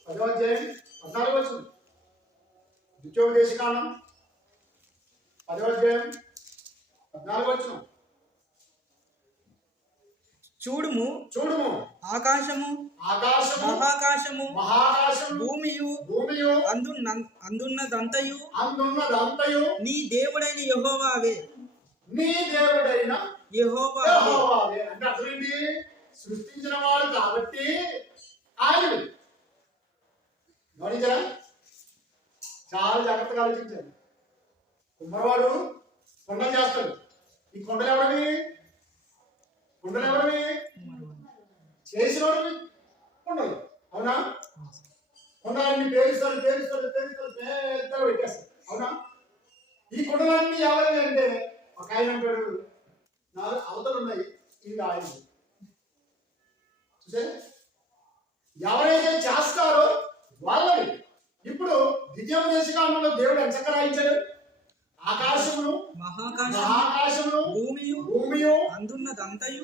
10వ అధ్యాయం 14వ వచనం. ద్వితీయోపదేశకాండం 10వ అధ్యాయం 14వ వచనం. చూడుము ఆకాశము మహాకాశము భూమియు అందున్నదంతయు నీ దేవుడైన యెహోవావే. అంటే అసలేంటి? సృష్టించిన వాడు కాబట్టి ఆయన. గమనించారా? చాలా జాగ్రత్తగా ఆలోచించారు. కుమ్మరవాడు కొండ చేస్తాడు. ఈ కొండలు ఎవరివి? చేసినవాడివి కొండలు. అవునా? కొండలన్నీ పేరుస్తాడు, పెద్దగా పెట్టేస్తాడు. అవునా? ఈ కొండలన్నీ ఎవరివి అంటే ఒక ఆయన అంటాడు, 4 అవతలు ఉన్నాయి, ఇవి ఆయన. చూసే ఎవరైతే చేస్తారో వాళ్ళవి. ఇప్పుడు ద్వితీయోపదేశకాండంలో దేవుడు ఎంత రాయించాడు? ఆకాశమును మహాకాశమును భూమియు అందున్నదంతయు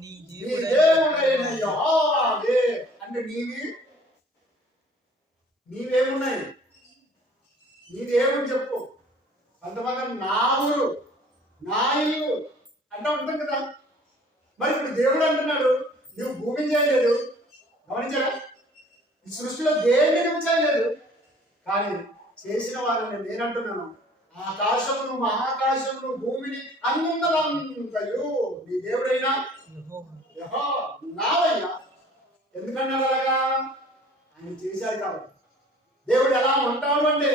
నీ దేవుడైన యెహోవావే. అంటే నీవేమున్నాయి? నీ దేవుని చెప్పు. కొంతమంది నా ఊరు, నా ఇల్లు అంటే ఉంటుంది కదా. మరి ఇప్పుడు దేవుడు అంటున్నాడు నువ్వు భూమిని చేయలేదు. గమనించారా? ఈ సృష్టిలో దేన్ని నువ్వు చేయలేదు, కానీ చేసిన వాళ్ళని నేనంటున్నాను. ఆకాశమును మహాకాశమును భూమిని అందున్నదంతయు నీ దేవుడైనా యెహోవా నావయ్యా. ఎందుకన్నాడు అలాగా? ఆయన చేశాడు కాబట్టి. దేవుడు ఎలా ఉంటాడు అంటే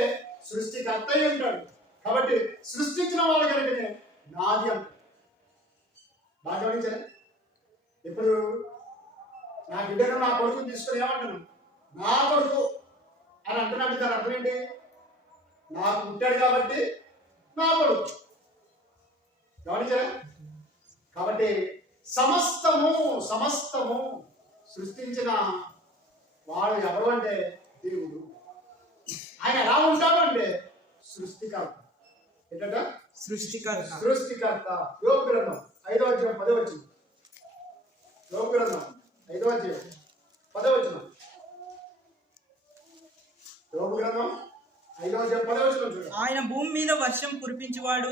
సృష్టికర్త అయి ఉంటాడు. కాబట్టి సృష్టించిన వాళ్ళ కనుకనే నాది అంటాడు. బాగా గమనించారా? ఇప్పుడు నా బిడ్డను, నా కొడుకుని తీసుకుని ఏమంటున్నాను? నా కొడుకు అని అంటున్నట్టు దాని అర్థం ఏంటి? నాకు పుట్టాడు కాబట్టి నా కొడుకు. గమనించారా? కాబట్టి సమస్తము సృష్టించిన వాడు ఎవరు అంటే దేవుడు. ఆయన ఎలా ఉంటాడు అంటే సృష్టికర్త. ఏంటంట? సృష్టికర్త. యోబు గ్రంథం 5వ అధ్యాయం 10వ వచనం. యోబు గ్రంథం 5వ అధ్యాయం 10వ వచనం. యోబు గ్రంథం 5వ అధ్యాయం 10వ వచనం చూడండి. ఆయన భూమి మీద వర్షం కురిపించువాడు.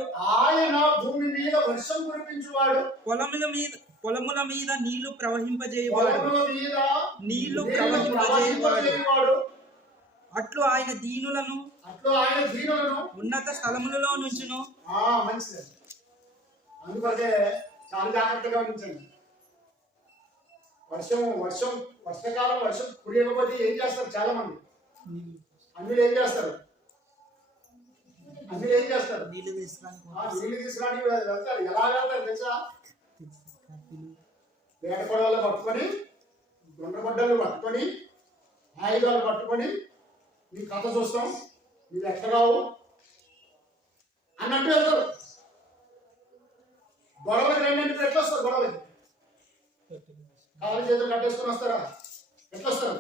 పొలముల మీద నీళ్లు ప్రవహింపజేయవాడు. అట్లు ఆయన దీనులను ఉన్నత స్థలములలో నుంచును. మంచిది. అందుకే చాలా జాగ్రత్తగా ఉంచండి. వర్షకాలం వర్షం కురియకపోతే ఏం చేస్తారు? చాలా మంది అన్నిలు ఏం చేస్తారు? నీళ్లు తీసుకురానికి వెళ్తారు. ఎలా వెళ్తారు తెలుసా? వేట కొడవలు పట్టుకొని, గుండ్రగొడ్డలు పట్టుకొని, ఆయుధాలు పట్టుకొని, నీ కథ చూస్తాం, నీవు ఎక్కడావు అన్నట్టు వెళ్తారు. గొడవలకి రెండింటికి ఎట్లా వస్తారు? గొడవలకి కాళ్ళ చేతులు కట్టేసుకొని వస్తారా? ఎట్లా వస్తారు?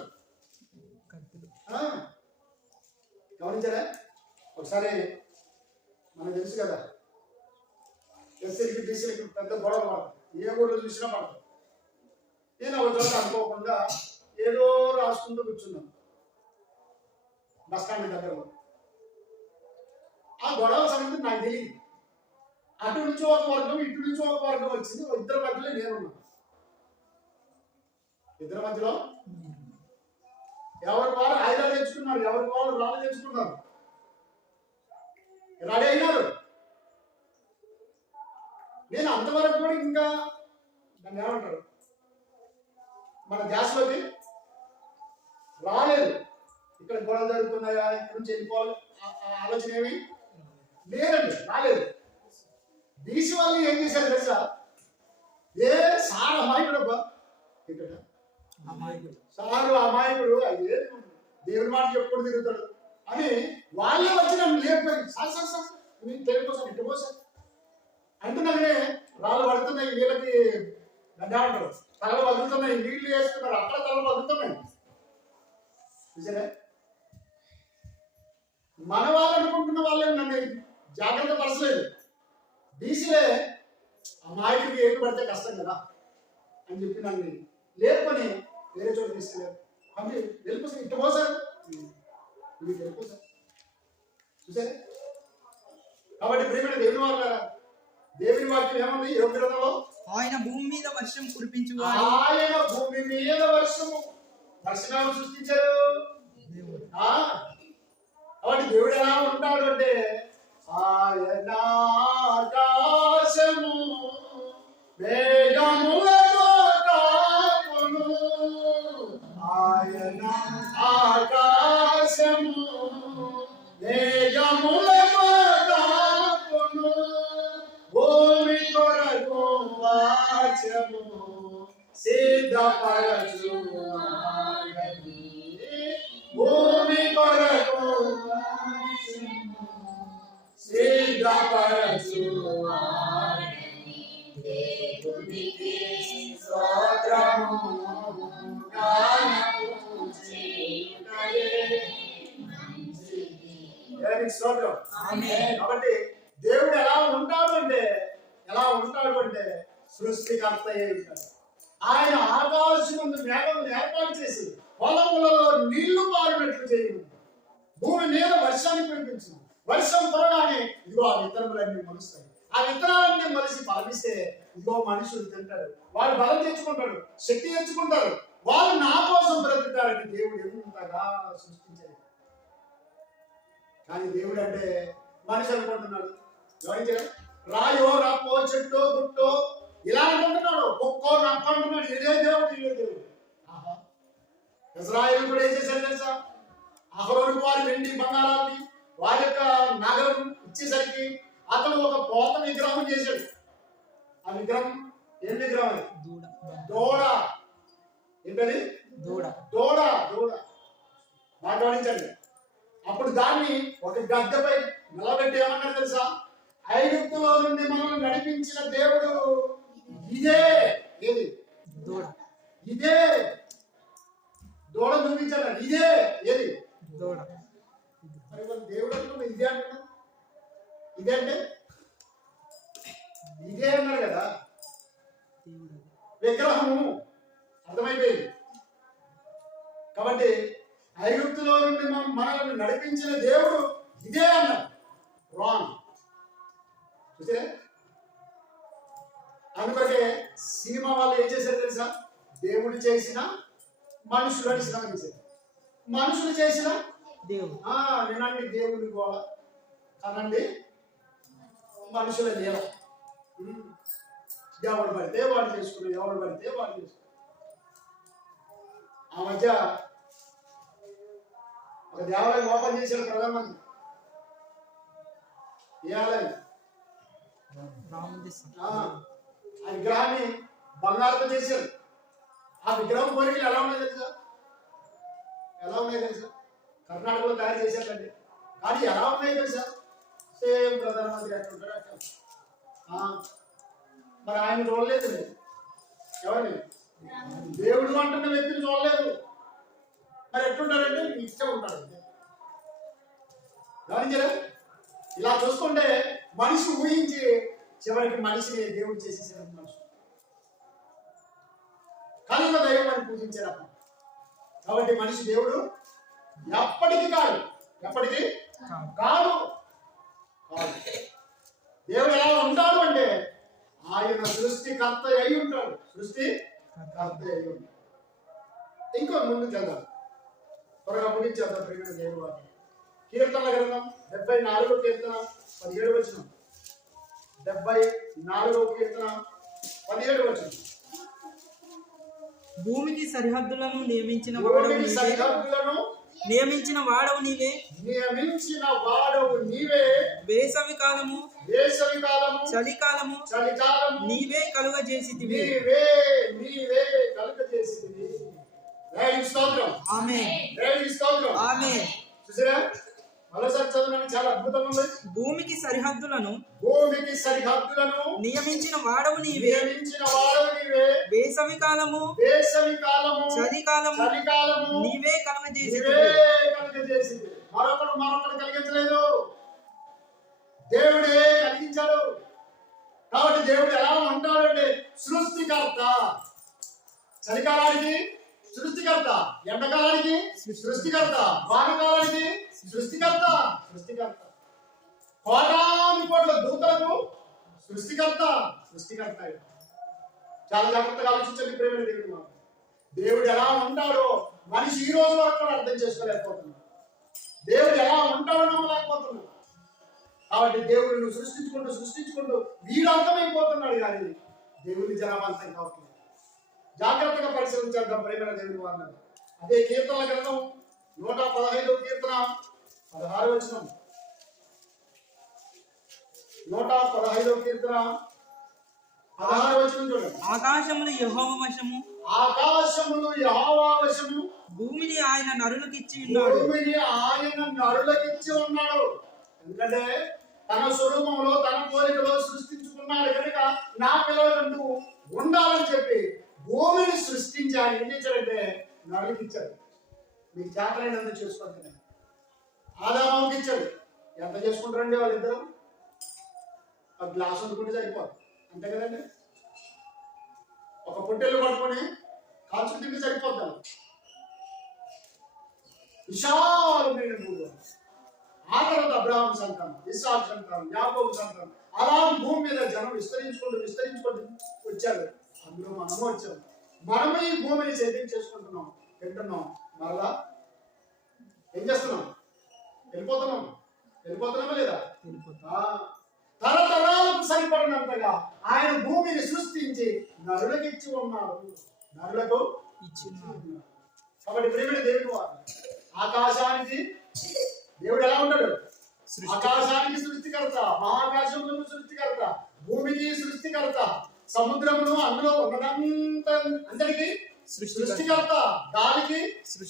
ఆ, గమనించారా? ఒకసారి మనకు తెలుసు కదా, ఎస్సీలకి బీసీలకి పెద్ద గొడవ పడదు, ఏ ఊళ్ళో చూసినా పడదు. నేను ఒక చోట అనుకోకుండా ఏదో రాసుకుంటూ కూర్చున్నాను బస్ స్టాండ్ దగ్గరలో. ఆ గొడవ సంగతి నాకు తెలియదు. అటు నుంచి ఒక వర్గం, ఇటు నుంచి ఒక వర్గం వచ్చింది. ఇద్దరి మధ్యలో నేనున్నాను. ఇద్దరి మధ్యలో ఎవరికి వాళ్ళు ఆయుధాలు తెచ్చుకున్నారు, ఎవరికి వాళ్ళు రాళ్ళు తెచ్చుకున్నారు, రెడీ అయినారు. నేను అంతవరకు కూడా ఇంకా దాన్ని ఏమంటారు, మన ధ్యాసలోకి రాలేదు. ఇక్కడ గొడవలు జరుగుతున్నాయా, ఇక్కడ నుంచి వెళ్ళిపోవాలి ఆలోచన ఏమి లేదండి, రాలేదు. బీసీ వాళ్ళు ఏం చేశారు తెలుసా? ఏ సార్ అమాయకుడు అబ్బా, ఇక్కడ సారు అమాయకుడు, అయ్యే దేవుడి మాట చెప్పుకొని తిరుగుతాడు అని వాళ్ళే వచ్చి నన్ను లేకపోయి, సార్ సార్ సార్ మీరు తెలియకోసారు ఇటు పోసారు అంటున్నానే. రాళ్ళు పడుతున్నాయి, వీళ్ళకి అంటారు, తలలు వదులుతున్నాయి, నీళ్లు వేస్తున్నారు, అక్కడ తలలు వదులుతున్నాయి. చూసారా? మన వాళ్ళు అనుకుంటున్న వాళ్ళే నన్ను జాగ్రత్త పరచలేదు. బీసీలే అమాయకుడికి ఏడు పడితే కష్టం కదా అని చెప్పి నన్ను లేపుకొని వేరే చోట తీసుకెళ్ళారు. అంటే వెళ్ళిపోసారు, ఇట్ట పోసారు, మీకు వెళ్ళిపోసారు. చూసారా? కాబట్టి ప్రియమైన దేవుని వాళ్ళారా, దేవుని వాక్యం ఏముంది యోగ గ్రంథంలో? ఆయన భూమి మీద వర్షం కురిపించువాడు. ఆయన భూమి మీద వర్షం సృష్టించారు. కాబట్టి దేవుడు ఎలా ఉంటాడు అంటే, ఆయన ఆకాశము మేఘములతో కాపును, ఆయన ఆకాశము మేఘములతో కాపును, భూమి కొరకు వాచము సిద్ధపరచును, భూమి కొరకు సిద్ధపరచును, దేవునికి స్తోత్రము గానము చేయుటయే మంచిది. దేవునికి స్తోత్రం. ఆమేన్. కాబట్టి దేవుడు ఎలా ఉంటాడు అంటే సృష్టికర్త అయి ఉంటాడు. ఆయన ఆకాశమందు మేఘములు ఏర్పాటు చేసి పొలములలో నీళ్లు పారినట్లు చేయను, భూమి మీద వర్షాన్ని కురిపించు. వర్షం త్వరగానే ఇదిగో ఆ విత్తనములన్నీ మొలుస్తాయి. ఆ విత్తనాలన్నీ మొలిసి ఫలిస్తే ఇదిగో మనుషులు తింటారు, వాళ్ళు బలం తెచ్చుకుంటారు, శక్తి తెచ్చుకుంటారు, వాళ్ళు నా కోసం బ్రతుకుతారని దేవుడు ఎంతగా సృష్టించాడు. కానీ దేవుడు అంటే మనిషి అనుకుంటున్నాడు. గమనించారా? రాయో రప్పో చెట్టో గుట్టో ఇలా అనుకుంటున్నాడు, ఒక్కో నక్క అంటున్నాడు. ఇదే దేవుడు, ఇదే దేవుడు. ఇజ్రాయేలు కూడా ఏం చేశారు తెలుసా? అహరోను వారి వెండి బంగారాన్ని వారి యొక్క నగరం ఇచ్చేసరికి అతను ఒక పోత విగ్రహం చేశాడు. ఆ విగ్రహం ఏం విగ్రహం? దూడ. ఏంటది? దూడ. మాట్లాడించండి. అప్పుడు దాన్ని ఒక గద్దెపై నిలబెట్టి ఏమన్నాడు తెలుసా? ఐగుప్తులో నుండి మనల్ని నడిపించిన దేవుడు ఇదే. ఏది? దూడ. ఇదే దూడ చూపించాడు. ఇదే ఏది? దూడ. మరి దేవుడు అంటున్నా ఇదే అంటున్నా. ఇదే అంటే ఇదే అన్నారు కదా, విగ్రహము. అర్థమైపోయింది. కాబట్టి ఐగుప్తులో నుండి మనల్ని నడిపించిన దేవుడు ఇదే అన్నారు. రాంగ్. చూసే అందుకే సినిమా వాళ్ళు ఏం చేశారు తెలుసా? దేవుడు చేసిన మనుషులు అని సినిమా చేశారు. మనుషులు చేసిన దేవుడు. వినండి, దేవుడి గోళ కనండి, మనుషుల లీల. ఎవడు పడితే వాడు చేసుకున్నాడు, ఎవడు పడితే వాడు చేసుకున్నాడు. ఆ మధ్య ఒక దేవాలయం ఓపెన్ చేశారు ప్రధానమంత్రి. ఏ ఆలయం? ఆ విగ్రహాన్ని బంగారంతో చేశారు. ఆ విగ్రహం కోరికలు ఎలా ఉన్నాయి తెలుసా? కర్ణాటకలో తయారు చేశారండి. కానీ ఎలా ఉన్నాయి తెలుసా? సేమ్ ప్రధానమంత్రి ఎట్లుంటారు అట్లా. మరి ఆయన చూడలేదు. ఎవరిని? దేవుడు అంటున్న వ్యక్తిని చూడలేదు. మరి ఎట్లుంటారంటే ఇష్టం ఉంటారు. గమనించారా? ఇలా చూసుకుంటే మనిషి ఊహించి చివరికి మనిషిని దేవుడు చేసేసాడు. మనిషి కలియుగ దైవం అని పూజించారు. కాబట్టి మనిషి దేవుడు ఎప్పటికీ కాదు, ఎప్పటికీ కాదు. దేవుడు ఎలా ఉంటాడు అంటే ఆయన సృష్టికర్త అయి ఉంటాడు. సృష్టికర్త అయి ఉంటాడు. ఇంకో ముందుకు వెళ్దాం, త్వరగా ముగించేద్దాం. ప్రియమైన దేవుడు వారిని కీర్తనల గ్రంథం 74వ కీర్తన 17వ వచనం. 74వ కీర్తన 17వ వచనం. భూమికి సరిహద్దులను నియమించిన వాడవు నీవే. వేసవి కాలము చలికాలము నీవే కలుగజేసితివి. ఆమేన్. మరోసారి చదవండి, చాలా అద్భుతంగా ఉంది. భూమికి సరిహద్దులను నియమించిన వాడవు నీవే. వేసవి కాలము చలికాలము నీవే కలుగజేసితివి. మరొకడు కలిగించలేదు, దేవుడే కలిగించాడు. కాబట్టి దేవుడు ఎలా ఉంటాడంటే సృష్టికర్త. చలికాలానికి సృష్టికర్త, ఎండాకాలానికి సృష్టికర్త, వానకాలానికి సృష్టికర్త. కోటాను కోట్ల దూతలకు సృష్టికర్త. చాలా జాగ్రత్తగా ఆలోచించండి ప్రేమ దేవుడు. దేవుడు ఎలా ఉంటాడో మనిషి ఈ రోజు వరకు కూడా అర్థం చేసుకోలేకపోతున్నాడు. దేవుడు ఎలా ఉంటాడో నమ్మలేకపోతున్నాడు. కాబట్టి దేవుడిని సృష్టించుకుంటూ వీడు అంతమైపోతున్నాడు, కానీ దేవుడి జనాభా అంతం కావట్లేదు. జాగ్రత్తగా పరిశీలించేద్దాం ప్రేమ దేవుడి వారిని. అదే కీర్తనల గ్రంథం 115వ కీర్తన 16వ వచనం. 115వ కీర్తన 16వ వచనం చూడండి. ఆకాశములు యెహోవా వశము, భూమిని ఆయన నరులకిచ్చి ఉన్నాడు. ఎందుకంటే తన స్వరూపంలో తన కోరికలో సృష్టించుకున్నాడు కనుక నా పిల్లలంటూ ఉండాలని చెప్పి భూమిని సృష్టించి ఆయన ఏం చేశాడంటే నరులకి ఇచ్చాడు. మీకు చేతలైనందుకు చేసుకోండి. ఆదామానికి ఇచ్చాడు. ఎంత చేసుకుంటారండి వాళ్ళిద్దరు? ఆ గ్లాస్ వండుకుంటే సరిపోదు, అంతే కదండి. ఒక పొట్టెళ్ళు పట్టుకొని కాల్చుకు తింటే సరిపోద్దాం. విశాలమైన భూమి. ఆ తర్వాత అబ్రహాం సంతానం, ఇస్సాకు సంతానం, యాకోబు సంతానం, అలా భూమి మీద జనం విస్తరించుకుంటూ వచ్చారు. అందులో మనము వచ్చాము. మనము ఈ భూమిని సేద్యం చేసుకుంటున్నాం, తింటున్నాం. మరలా ఏం చేస్తున్నాం? వెళ్ళిపోతున్నామా లేదా? తరతరాలకు సరిపడినంతగా ఆయన భూమిని సృష్టించి నరులకు ఇచ్చి ఉన్నాడు. కాబట్టి ప్రేమిడి దేవుడు వారు. ఆకాశానికి దేవుడు ఎలా ఉంటాడు? ఆకాశానికి సృష్టికర్త, మహాకాశములకు సృష్టికర్త, భూమికి సృష్టికర్త, సముద్రమును అందులో అందరికి సృష్టికర్త, గాలికి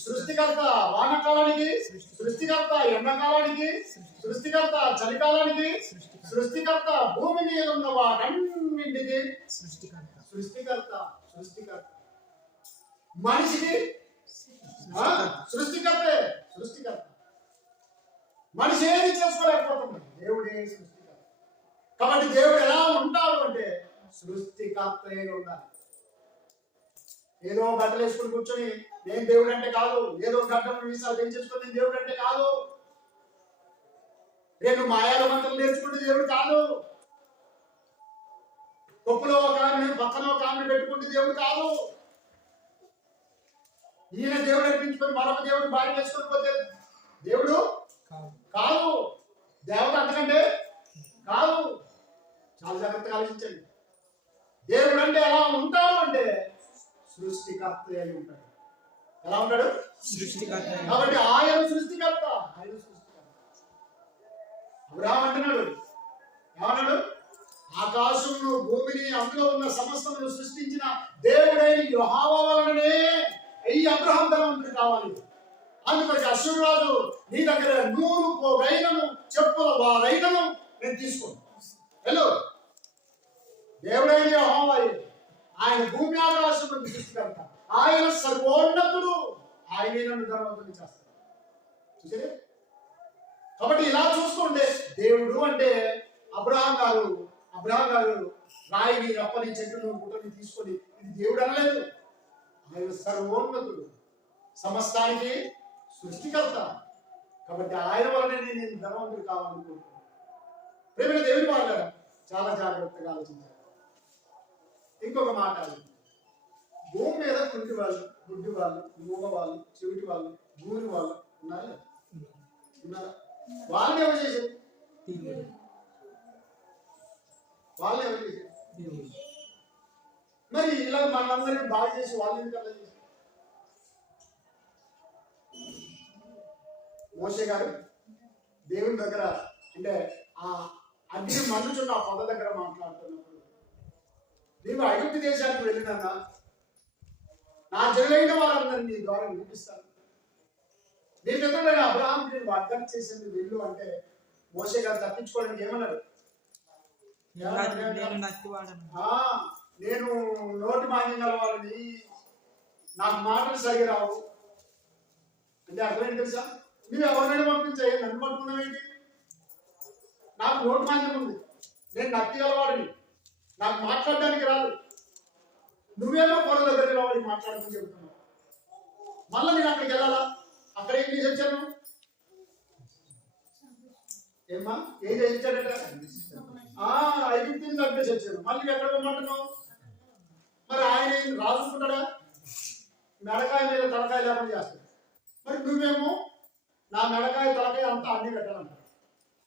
సృష్టికర్త, వానకాలానికి సృష్టికర్త, ఎండాకాలానికి సృష్టికర్త, చలికాలానికి సృష్టికర్త, భూమి మీద ఉన్న వాటన్నింటికి సృష్టికర్త. మనిషికి సృష్టికర్తే. మనిషి ఏది చేసుకోలేకపోతున్నాడు, దేవుడే సృష్టికర్త. కాబట్టి దేవుడు ఎలా ఉంటాడు అంటే సృష్టికర్తే ఉండాలి. ఏదో బట్టలు వేసుకుని కూర్చొని నేను దేవుడు అంటే కాదు, ఏదో గడ్డం వీసాలు పెంచేసుకొని నేను దేవుడు అంటే కాదు, నేను మాయాల మంత్రాలు నేర్చుకుంటే దేవుడు కాదు, కొప్పులో ఒక ఆమె పక్కన ఒక ఆమె పెట్టుకుంటే దేవుడు కాదు, ఈయన దేవుడు అనిపించుకొని మరొక దేవుడు భార్య వేసుకొని పోతే దేవుడు కాదు. దేవత అంతకంటే కాదు. చాలా జాగ్రత్తగా ఆలోచించండి. దేవుడు అంటే ఎలా ఉంటాడు అంటే సృష్టికర్త అయి ఉంటాడు. ఎలా ఉంటాడు? సృష్టికర్త. కాబట్టి ఆయన సృష్టికర్త. అబ్రహాం అంటున్నాడు, ఏమన్నాడు? ఆకాశమును భూమిని అందులో ఉన్న సమస్తమును సృష్టించిన దేవుడైన యెహోవా వలననే ఈ అబ్రహాం ధనవంతుడు కావాలి. అందుకని అశ్వరాజు నీ దగ్గర 100 పోగైనను చెప్పుల వారైనను నేను తీసుకోను. హలో, దేవుడైన యెహోవా ఆయన భూమి ఆకాశమును సృష్టికర్త, ఆయన సర్వోన్నతుడు, ఆయనే నన్ను ధనవంతుని చేస్తాడు. చూసారే? కాబట్టి ఇలా చూసుకుంటే దేవుడు అంటే అబ్రహాం గారు రాయిని రప్పని చెట్టును గుట్టని తీసుకొని ఇది దేవుడు అనలేదు. ఆయన సర్వోన్నతుడు, సమస్తానికి సృష్టికర్త. కాబట్టి ఆయన వలనే నేను ధనవంతుడు కావాలనుకుంటున్నాను. ప్రేమ దేవుని వాళ్ళ చాలా జాగ్రత్తగా ఆలోచించాలి. ఇంకొక మాట, భూమి మీద కుంటి వాళ్ళు, గుడ్డి వాళ్ళు, మూగ వాళ్ళు, చెవిటి వాళ్ళు, గూరి వాళ్ళు ఉన్నారా? వాళ్ళని ఎవరు చేశారు? వాళ్ళని ఎవరు చేశారు? మరి ఇలా మనందరినీ బాగా చేసి వాళ్ళని ఎందుకు అలా చేశారు? మోషే గారు దేవుని దగ్గర అంటే ఆ అగ్ని మండుచున్న ఆ పొద దగ్గర మాట్లాడుతున్నప్పుడు, నీవు ఐగుప్తు దేశానికి వెళ్ళినా నా జనులైన వారందరినీ నీ ద్వారా వినిపిస్తాను. నీ పితరుడైన అబ్రహాం నేను వాగ్దానం చేసింది వెళ్ళు అంటే మోషే గారు తప్పించుకోవడానికి ఏమన్నాడు? నేను నోటి మాన్యం గలవాడిని, నాకు మాటలు సరిగా రావు అంటే అర్థమైంది తెలుసా? నువ్వు ఎవరినైనా పంపించాయి, నన్ను పట్టుకున్నావేంటి? నాకు నోటి మాన్యం ఉంది, నేను నత్తి గలవాడిని, నాకు మాట్లాడడానికి రాదు. నువ్వేమో పొల దగ్గరికి రావాలి మాట్లాడమని చెబుతున్నావు. మళ్ళీ నేను అక్కడికి వెళ్ళాలా? అక్కడ ఏం చేసి వచ్చాను? ఏమ్మా ఏం చేసి వచ్చాడట? ఐగుప్తుని చంపేసి వచ్చాను. మళ్ళీ ఎక్కడ పోమంటున్నావు? మరి ఆయన ఏం రాసుకుంటాడా? మెడకాయ మీద తలకాయ లేకుండా చేస్తాడు. మరి నువ్వేమో నా మెడకాయ తలకాయ అంతా అన్ని పెట్టాలంట.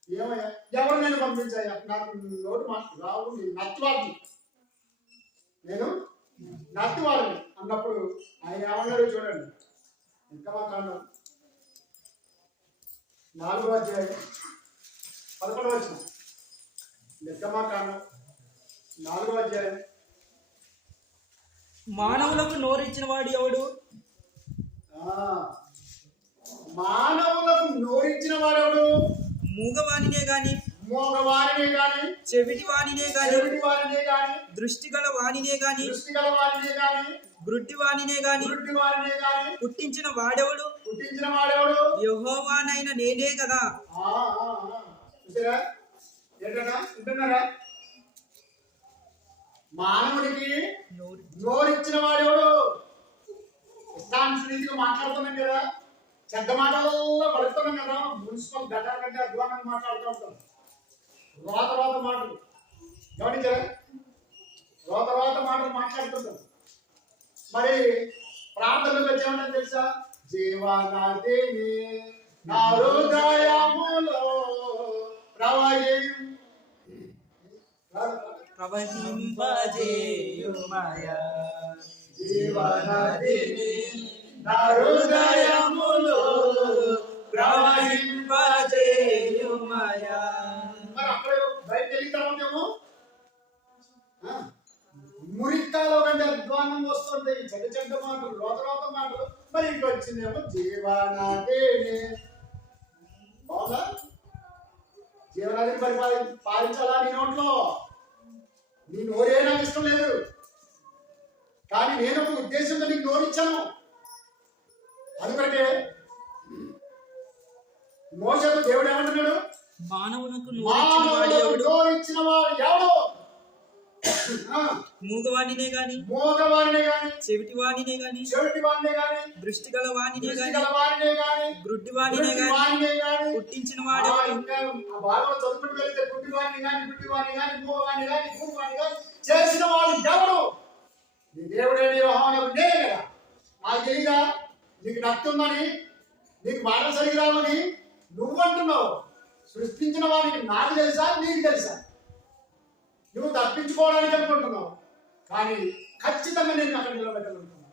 ఏమయ్యా ఎవరు నేను పంపించాయా? నాకు నోటు మాట రావు, నేను నత్తివాడిని, నేను నత్తివాడిని అన్నప్పుడు ఆయన ఏమన్నాడు చూడండి. ఇంకా కాండం 4వ అధ్యాయం 11వ వచనం. నిర్గమాకాండం 4వ అధ్యాయం. మానవులకు నోరిచ్చిన వాడు ఎవడు? మానవులకు నోరిచ్చిన వాడెవడు? మూగవానినే గాని, చెవిటి వానినే గాని, దృష్టి గల వానినే గాని, గ్రుడ్డి వానినే గాని పుట్టించిన వాడెవడు? యెహోవానైన నేనే కదా. మానవుడికి నోరిచ్చిన వాడెవడు? ఇష్టానుసరీతిగా మాట్లాడుతున్నాం కదా, చెడ్డ మాటల్లో పడుతున్నాం కదా, మున్సిపల్ గడ్డ కంటే అధ్వానంగా మాట్లాడుతూ ఉంటాం. రోత మాటలు గమనించారా? రోత మాటలు మాట్లాడుతుంటాం. మరి ప్రార్థనలు వచ్చామని తెలుసా? జీవనదిని నా హృదయములో ప్రవహింపజేయుమయా, జీవనదిని నా హృదయములో ప్రవహింపజేయుమయా. మరి అక్కడ బయటకు వెళ్ళిన తర్వాత ఏమో మురికాలో కంటే అధ్వానం వస్తుంది, చెడ్డ మాటలు, రోత మాటలు. మరి ఇంక వచ్చిందేమో జీవనాదేనే. బాగుందా? జీవనాదిని పాలించాలా నీ నోట్లో? నీ నోరే నాకు ఇష్టం లేదు, కానీ నేను ఒక ఉద్దేశంతో నీకు నోరిచ్చాను. అందుకంటే మోషేతో దేవుడు ఏమంటున్నాడు? మానవులకు నోరిచ్చిన వాడు ఎవడు? మూగవానినే గాని, చెవిటి వానినే గాని, దృష్టి గల వానినే గాని, గ్రుడ్డి వానినే గాని పుట్టించిన వాడెవడు? చేసిన వాడు ఎవడు? నీ దేవుడైన యెహోవా నేనే కదా. నాకు తెలియదా నీకు నత్తుందని, నీకు మాట సరిగి రావని నువ్వంటున్నావు. సృష్టించిన వాడికి నాకు తెలుసా, నీకు తెలుసా? నువ్వు తప్పించుకోవడానికి అనుకుంటున్నావు, కానీ ఖచ్చితంగా నేను అక్కడ నిలబెట్టాలనుకున్నాను.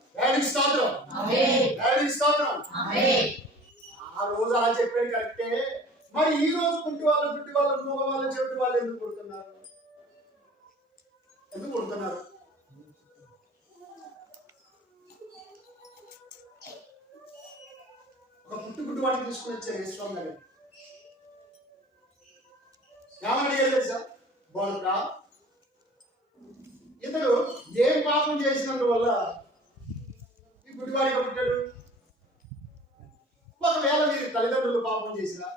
ఆ రోజు అలా చెప్పాడు కరెక్టే. మరి ఈ రోజు గుడ్డి వాళ్ళు, మూగ వాళ్ళు, చెవిటి వాళ్ళు ఎందుకు పుడుతున్నారు? ఒక పుట్టుగుడ్డు వాడిని తీసుకుని వచ్చారు యేసుస్వామి గారు. ఏమని అడిగారు తెలుసా? బాలుడా, ఇతడు ఏం పాపం చేసినందువల్ల ఈ గుడ్డివాడిగా పుట్టాడు? వీళ్ళ తల్లిదండ్రులు పాపం చేసినా,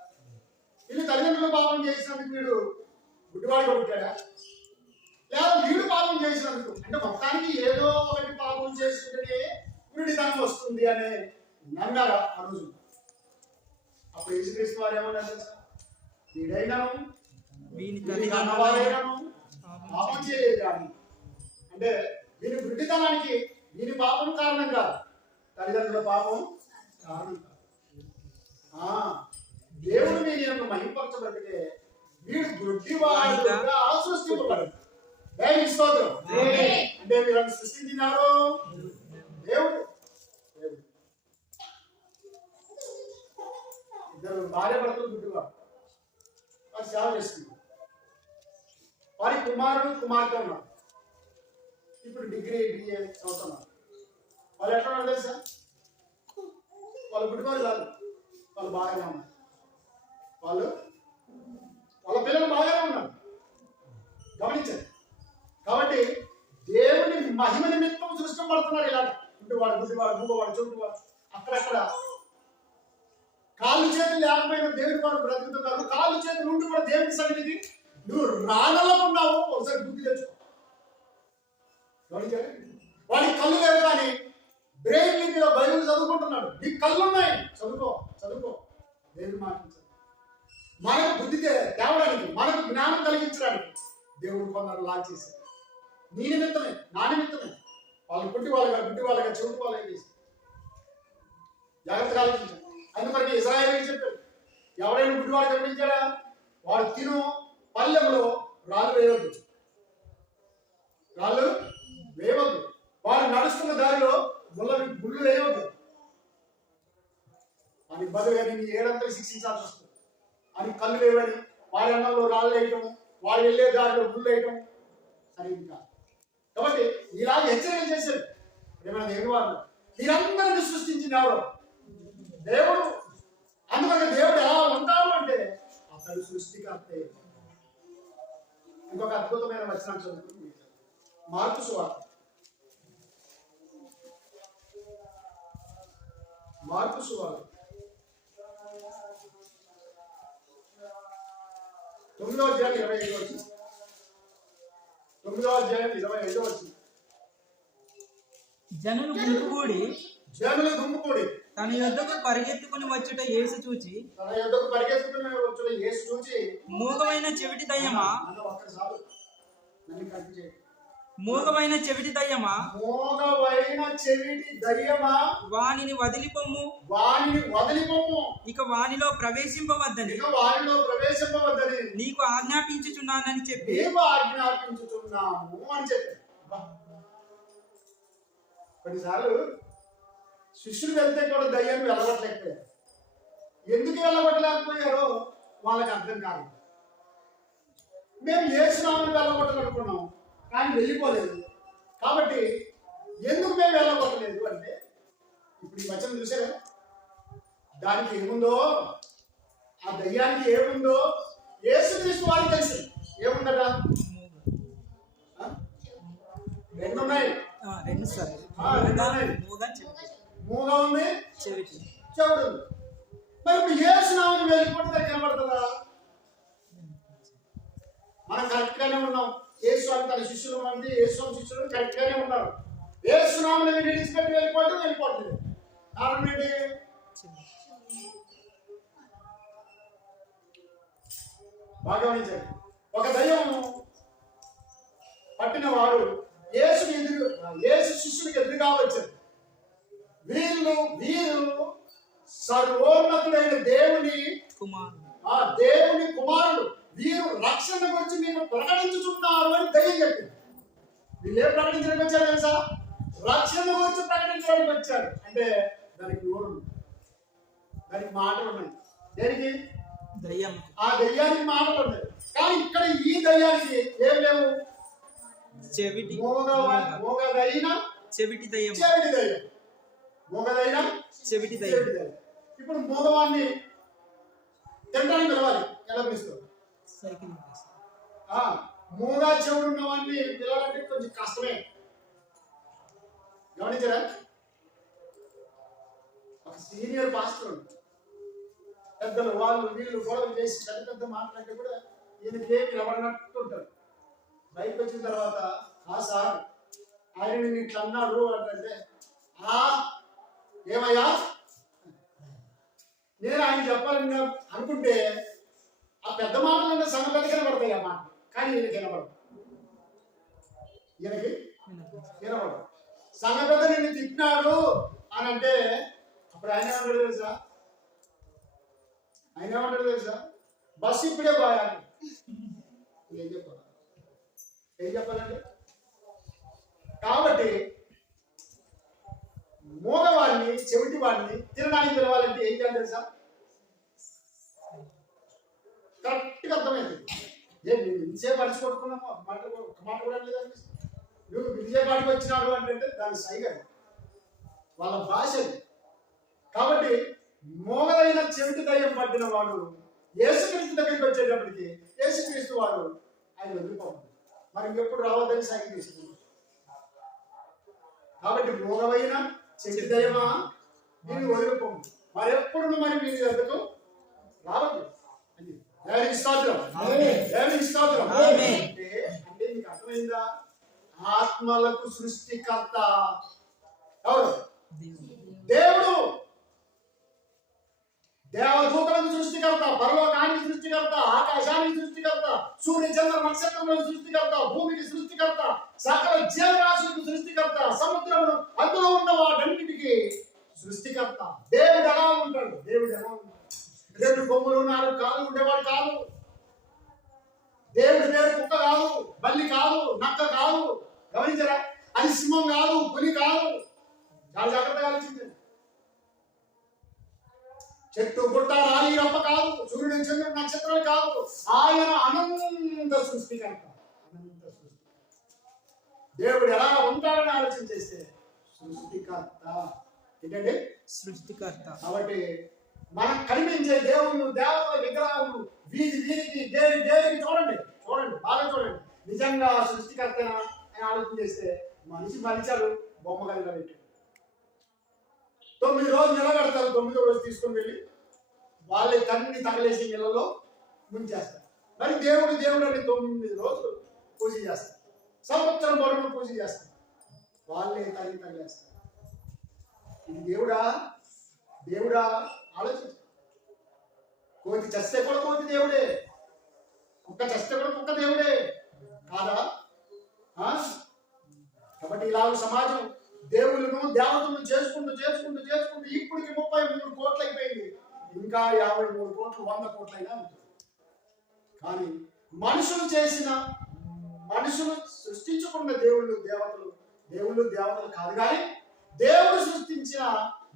వీళ్ళు తల్లిదండ్రులు పాపం చేసినందుకు వీడు గుడ్డివాడిగా పుట్టాడా, లేదా వీడు పాపం చేసినందుకు, అంటే మొత్తానికి ఏదో ఒకటి పాపం చేసుకుంటేనే గుడ్డితనం వస్తుంది అనే నమ్మారా ఆ రోజు. అప్పుడు యేసుక్రీస్తు వారు ఏమన్నారు తెలుసా? వీడైనాను వీడి అన్నవారైనాను పాపం చేయలేదు కానీ, అంటే వీని గుడ్డితనానికి వీని పాపం కారణం కాదు, తల్లిదండ్రుల పాపం కారణం కాదు. దేవుడు వీని యొక్క మహిమపరచబడితే వీడు గుడ్డివాడుగా సృష్టింపబడదు. దేవుని స్తోత్రం. అంటే వీళ్ళని సృష్టించినారు దేవుడు. ఇద్దరు భార్య భర్తలు గుడ్డివాడు, వారు సేవ చేస్తున్నారు. వారి కుమారుడు కుమార్తె ఉన్నారు. ఇప్పుడు డిగ్రీ బిఏ చదువుతున్నారు. వాళ్ళు ఎట్లా ఉన్నారు తెలుసా? వాళ్ళు గుడ్డివారు కాదు, వాళ్ళు బాగానే ఉన్నారు. వాళ్ళ పిల్లలు బాగానే ఉన్నారు. గమనించండి. కాబట్టి దేవుని మహిమ నిమిత్తం సృష్టింపబడుతున్నారు. ఇలా గుడ్డివాడు, గుడ్డివాడు, మూగవాడు, చెవిటివాడు, అక్కడక్కడ కాళ్ళు చేతులు లేకపోయినా దేవుడి వాడు బ్రతుకుతున్నారు. కాళ్ళు చేతులు ఉండి కూడా దేవుడి సన్నిధికి నువ్వు రాగలకున్నావు. ఒకసారి బుద్ధి తెచ్చుకో. వాడికి కళ్ళు లేవు కానీ బ్రెయిన్ లిపిలో బైబిల్ చదువుకుంటున్నాడు. నీకు కళ్ళు ఉన్నాయి, చదువుకో. దేవుని మాటించాలి. మనకు బుద్ధి తేవడానికి, మనకు జ్ఞానం కలిగించడానికి దేవుడు కొందరు లాంచ్ చేశారు. నీ నిమిత్తమే, నా నిమిత్తమే. వాళ్ళు గుడ్డి వాళ్ళగా చెవిటి వాళ్ళగా చేసి జాగ్రత్తగా ఆలోచించారు. అందుకని ఇశ్రాయేలీయులు చెప్పారు, ఎవరైనా గుడ్డివాడు కనిపించాడా వాడు తిను పల్లెంలో రాళ్ళు వేయవద్దు. వాడు నడుస్తున్న దారిలో ముళ్ళు వేయవద్దు. అని బదులుగా నేను ఏడంతలు శిక్షించాల్సి వస్తుంది అని కళ్ళు లేవని వాడి అన్నంలో రాళ్ళు వేయటం, వాడు వెళ్ళే దారిలో ముళ్ళు వేయటం సరిగ్గా కాదు. కాబట్టి ఇలాగ హెచ్చరికలు చేశారు. ఏమైనా దేవుడు వాళ్ళు మీరందరినీ సృష్టించింది ఎవరు? దేవుడు. అందుకని దేవుడు ఎలా ఉంటాడు అంటే అతడు సృష్టికర్తే. ఇంకొక అద్భుతమైన వచనం చదువుతుంది మార్కు సువార్త 9వ అధ్యాయం 25వ వచనం. 9వ అధ్యాయం 25వ వచనం. జనులు గుంపుకూడి తన యొద్దకు పరిగెత్తుకుని వచ్చుట యేసు చూచి, మూగమైన చెవిటి దయ్యమా, వానిని వదిలిపొమ్ము, ఇక వానిలో ప్రవేశింపవద్దని నీకు ఆజ్ఞాపించుచున్నానని చెప్పి కొన్నిసార్లు శిష్యులు వెళ్తే కూడా దయ్యాన్ని వెళ్ళగొట్టలేకపోయారు. ఎందుకు వెళ్ళగొట్టలేకపోయారో వాళ్ళకి అర్థం కాదు. మేము యేసునామమును వెళ్ళగొట్టాలనుకున్నాం కానీ వెళ్ళిపోలేదు. కాబట్టి ఎందుకు మేము వెళ్ళగొట్టలేదు అంటే, ఇప్పుడు ఈ వచనం చూసారా, దానికి ఏముందో, ఆ దయ్యానికి ఏముందో యేసుక్రీస్తు వారికి తెలుసు. ఏముందట? రెండు ఉన్నాయి. మూగ ఉంది, చెవుడు ఉంది. మరి ఇప్పుడు యేసునామమును వెళ్ళిపోతే కనబడుతుందా? మనం కరెక్ట్ గానే ఉన్నాం. యేసు అని తన శిష్యులు మంది, యేసు శిష్యులు కరెక్ట్ గానే ఉన్నారు. యేసునామమును విడిచిపెట్టి వెళ్ళిపోవట్లేదు. కారణం ఏంటి? బాగా గమనించండి. ఒక దయ్యం పట్టిన వాడు యేసు శిష్యుడికి ఎదురుగా వచ్చారు. వీరు సర్వోన్నతుడైన దేవుని కుమారుడు, వీరు రక్షణ గురించి మీరు ప్రకటించుతున్నారు అని దయ్యం చెప్పింది. వీళ్ళు ఏం ప్రకటించడానికి వచ్చారు తెలుసా? రక్షణ గురించి ప్రకటించడానికి వచ్చారు. అంటే దానికి నోరు, దానికి మాటలు ఉన్నాయి. దేనికి? దయ్యం. ఆ దయ్యానికి మాటలు ఉన్నాయి. కానీ ఇక్కడ ఈ దయ్యానికి ఏం లేవు. ఇప్పుడు మూగవాన్ని తినడానికి పిలవాలి, ఎలా పిలుస్తారు? మూగా చెవుడు ఉన్నవాడిని పిలవాలంటే కొంచెం కష్టమే. గమనించరా? ఒక సీనియర్ పాస్టర్ పెద్దలు వాళ్ళు వీళ్ళు గొడవ చేసి పెద్ద పెద్ద మాట్లాడితే కూడా ఈయనకేమి ఎవరన్నట్టు ఉంటారు. బయటకు వచ్చిన తర్వాత సార్ ఆయన నిన్ను ఇట్లా అన్నాడు అంటే ఏమయ్యా నేను ఆయన చెప్పాలని అనుకుంటే ఆ పెద్ద మాటలన్నా సన్న పెద్ద కనబడతాయి ఆ మాట, కానీ ఈయనకి వినపడదు. ఈయనకి వినపడదు. సన్న పెద్ద నిన్ను తిట్టినాడు అని అంటే అప్పుడు ఆయన ఏమంటాడు తెలుసా? ఆయన ఏమంటాడు తెలుసా? బస్సు ఇప్పుడే పోయాలి. ఏం చెప్పాలి? ఏం చెప్పాలండి? కాబట్టి మోగవాడిని చెవిటి వాడిని తినడానికి పిలవాలంటే ఏం చేయాలి తెలుసా? కరెక్ట్గా అర్థమైంది. నేను ఇంతసేపు అడిచి కొట్టుకున్నాము మాట కూడా లేదు అనిపిస్తుంది. నువ్వు విజయపాటికి వచ్చినాడు అంటే దాని సైగ వాళ్ళ భాష. కాబట్టి మోగలైన చెవిటి దయ్యం పట్టిన వాడు యేసుక్రీస్తు దగ్గరికి వచ్చేటప్పటికి యేసుక్రీస్తు వాడు ఆయన వదిలిపోతుంది. మరి ఇంకెప్పుడు రావద్దని సైగ తీసుకుంది. కాబట్టి మోగవైన చెవిటి దయ్యమా దీన్ని వదిలిపోము, మరెప్పుడు మరి మీ వద్దకు రావద్దు. దేవునికి స్తోత్రం, దేవునికి స్తోత్రం. అంటే మీకు అర్థమైందా? ఆత్మలకు సృష్టికర్త ఎవరు? దేవుడు. దేవదూతలకు సృష్టికర్త, పరలోకానికి సృష్టికర్త, ఆకాశానికి సృష్టికర్త, సూర్య చంద్ర నక్షత్రములకు సృష్టికర్త, భూమికి సృష్టికర్త, సకల జీవరాశులకు సృష్టికర్త, సముద్రమును అందులో ఉన్న వాటన్నిటికీ సృష్టికర్త. దేవుడు ఎలా ఉంటాడు? దేవుడు ఎలా ఉంటాడు? 2 కొమ్ములు 4 కాళ్ళు ఉండేవాడు కాదు. దేవుడి పేరు కుక్క కాదు, బల్లి కాదు, నక్క కాదు. గమనించరా? అది సింహం కాదు, పులి కాదు. చాలా జాగ్రత్తగా ఆలోచించండి. చెట్టు గుట్ట రాయి రప్ప కాదు, సూర్యుడు చంద్రుడు నక్షత్రాలు కాదు. ఆయన అనంత సృష్టికర్త. అనంత సృష్టి. దేవుడు ఎలా ఉంటాడని ఆలోచన చేస్తే సృష్టికర్త. ఏంటంటే సృష్టికర్త. కాబట్టి మనకు కనిపించే దేవుళ్ళు, దేవతల విగ్రహాలు, వీధి వీధికి దేనికి చూడండి, బాగా చూడండి. నిజంగా సృష్టికర్త అని ఆలోచన చేస్తే మనిషి మలిచాడు బొమ్మ కలిగా పెట్టాడు. 9 రోజులు నిలబెడతారు, 9వ రోజు తీసుకొని వెళ్ళి వాళ్ళే కన్ని తగలేసి నీళ్ళలో ముంచేస్తారు. మరి దేవుడు అని 9 రోజులు పూజ చేస్తారు, సంవత్సరం పొడవును పూజ చేస్తారు, వాళ్ళే తల్లి తగిలేస్తారు. ఇది దేవుడా ఆలోచించు. కోతి చస్తే కూడా కోతి దేవుడే, కుక్క చస్తే కూడా కుక్క దేవుడే కాదా? కాబట్టి ఇలాగ సమాజం దేవుళ్ళను దేవతలను చేసుకుంటూ ఇప్పటికి 33 కోట్లు అయిపోయింది. ఇంకా 53 కోట్లు 100 కోట్లైనా ఉంటుంది. కానీ మనుషులు సృష్టించుకున్న దేవుళ్ళు దేవతలు కాదు. కానీ దేవుడు సృష్టించిన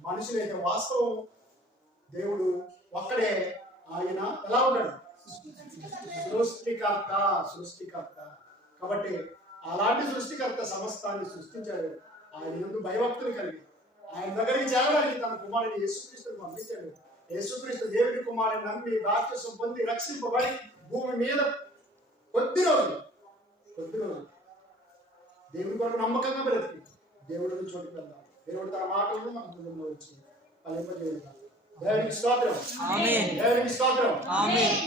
మనుషులైతే వాస్తవం దేవుడు ఒక్కడే. ఆయన ఎలా ఉన్నాడు? సృష్టికర్త. కాబట్టి అలాంటి సృష్టికర్త సమస్తాన్ని సృష్టించాడు. ఆయన యందు భయభక్తులు కలిగి ఆయన దగ్గరికి చేరడానికి తన కుమారుని యేసుక్రీస్తుని పంపించాడు. యేసుక్రీస్తు దేవుడి కుమారుని నమ్మి బాప్తిసం పొంది రక్షింపబడి భూమి మీద కొద్ది రోజులు దేవుడి కొరకు నమ్మకంగా బ్రతికి దేవుడిని చోటుకు వెళ్దాం. దేవుడు తన మాటలను మన హృదయంలో వచ్చి ఫలింపజేయాలి. దేవునికి స్తోత్రం. ఆమేన్. దేవునికి స్తోత్రం. ఆమేన్.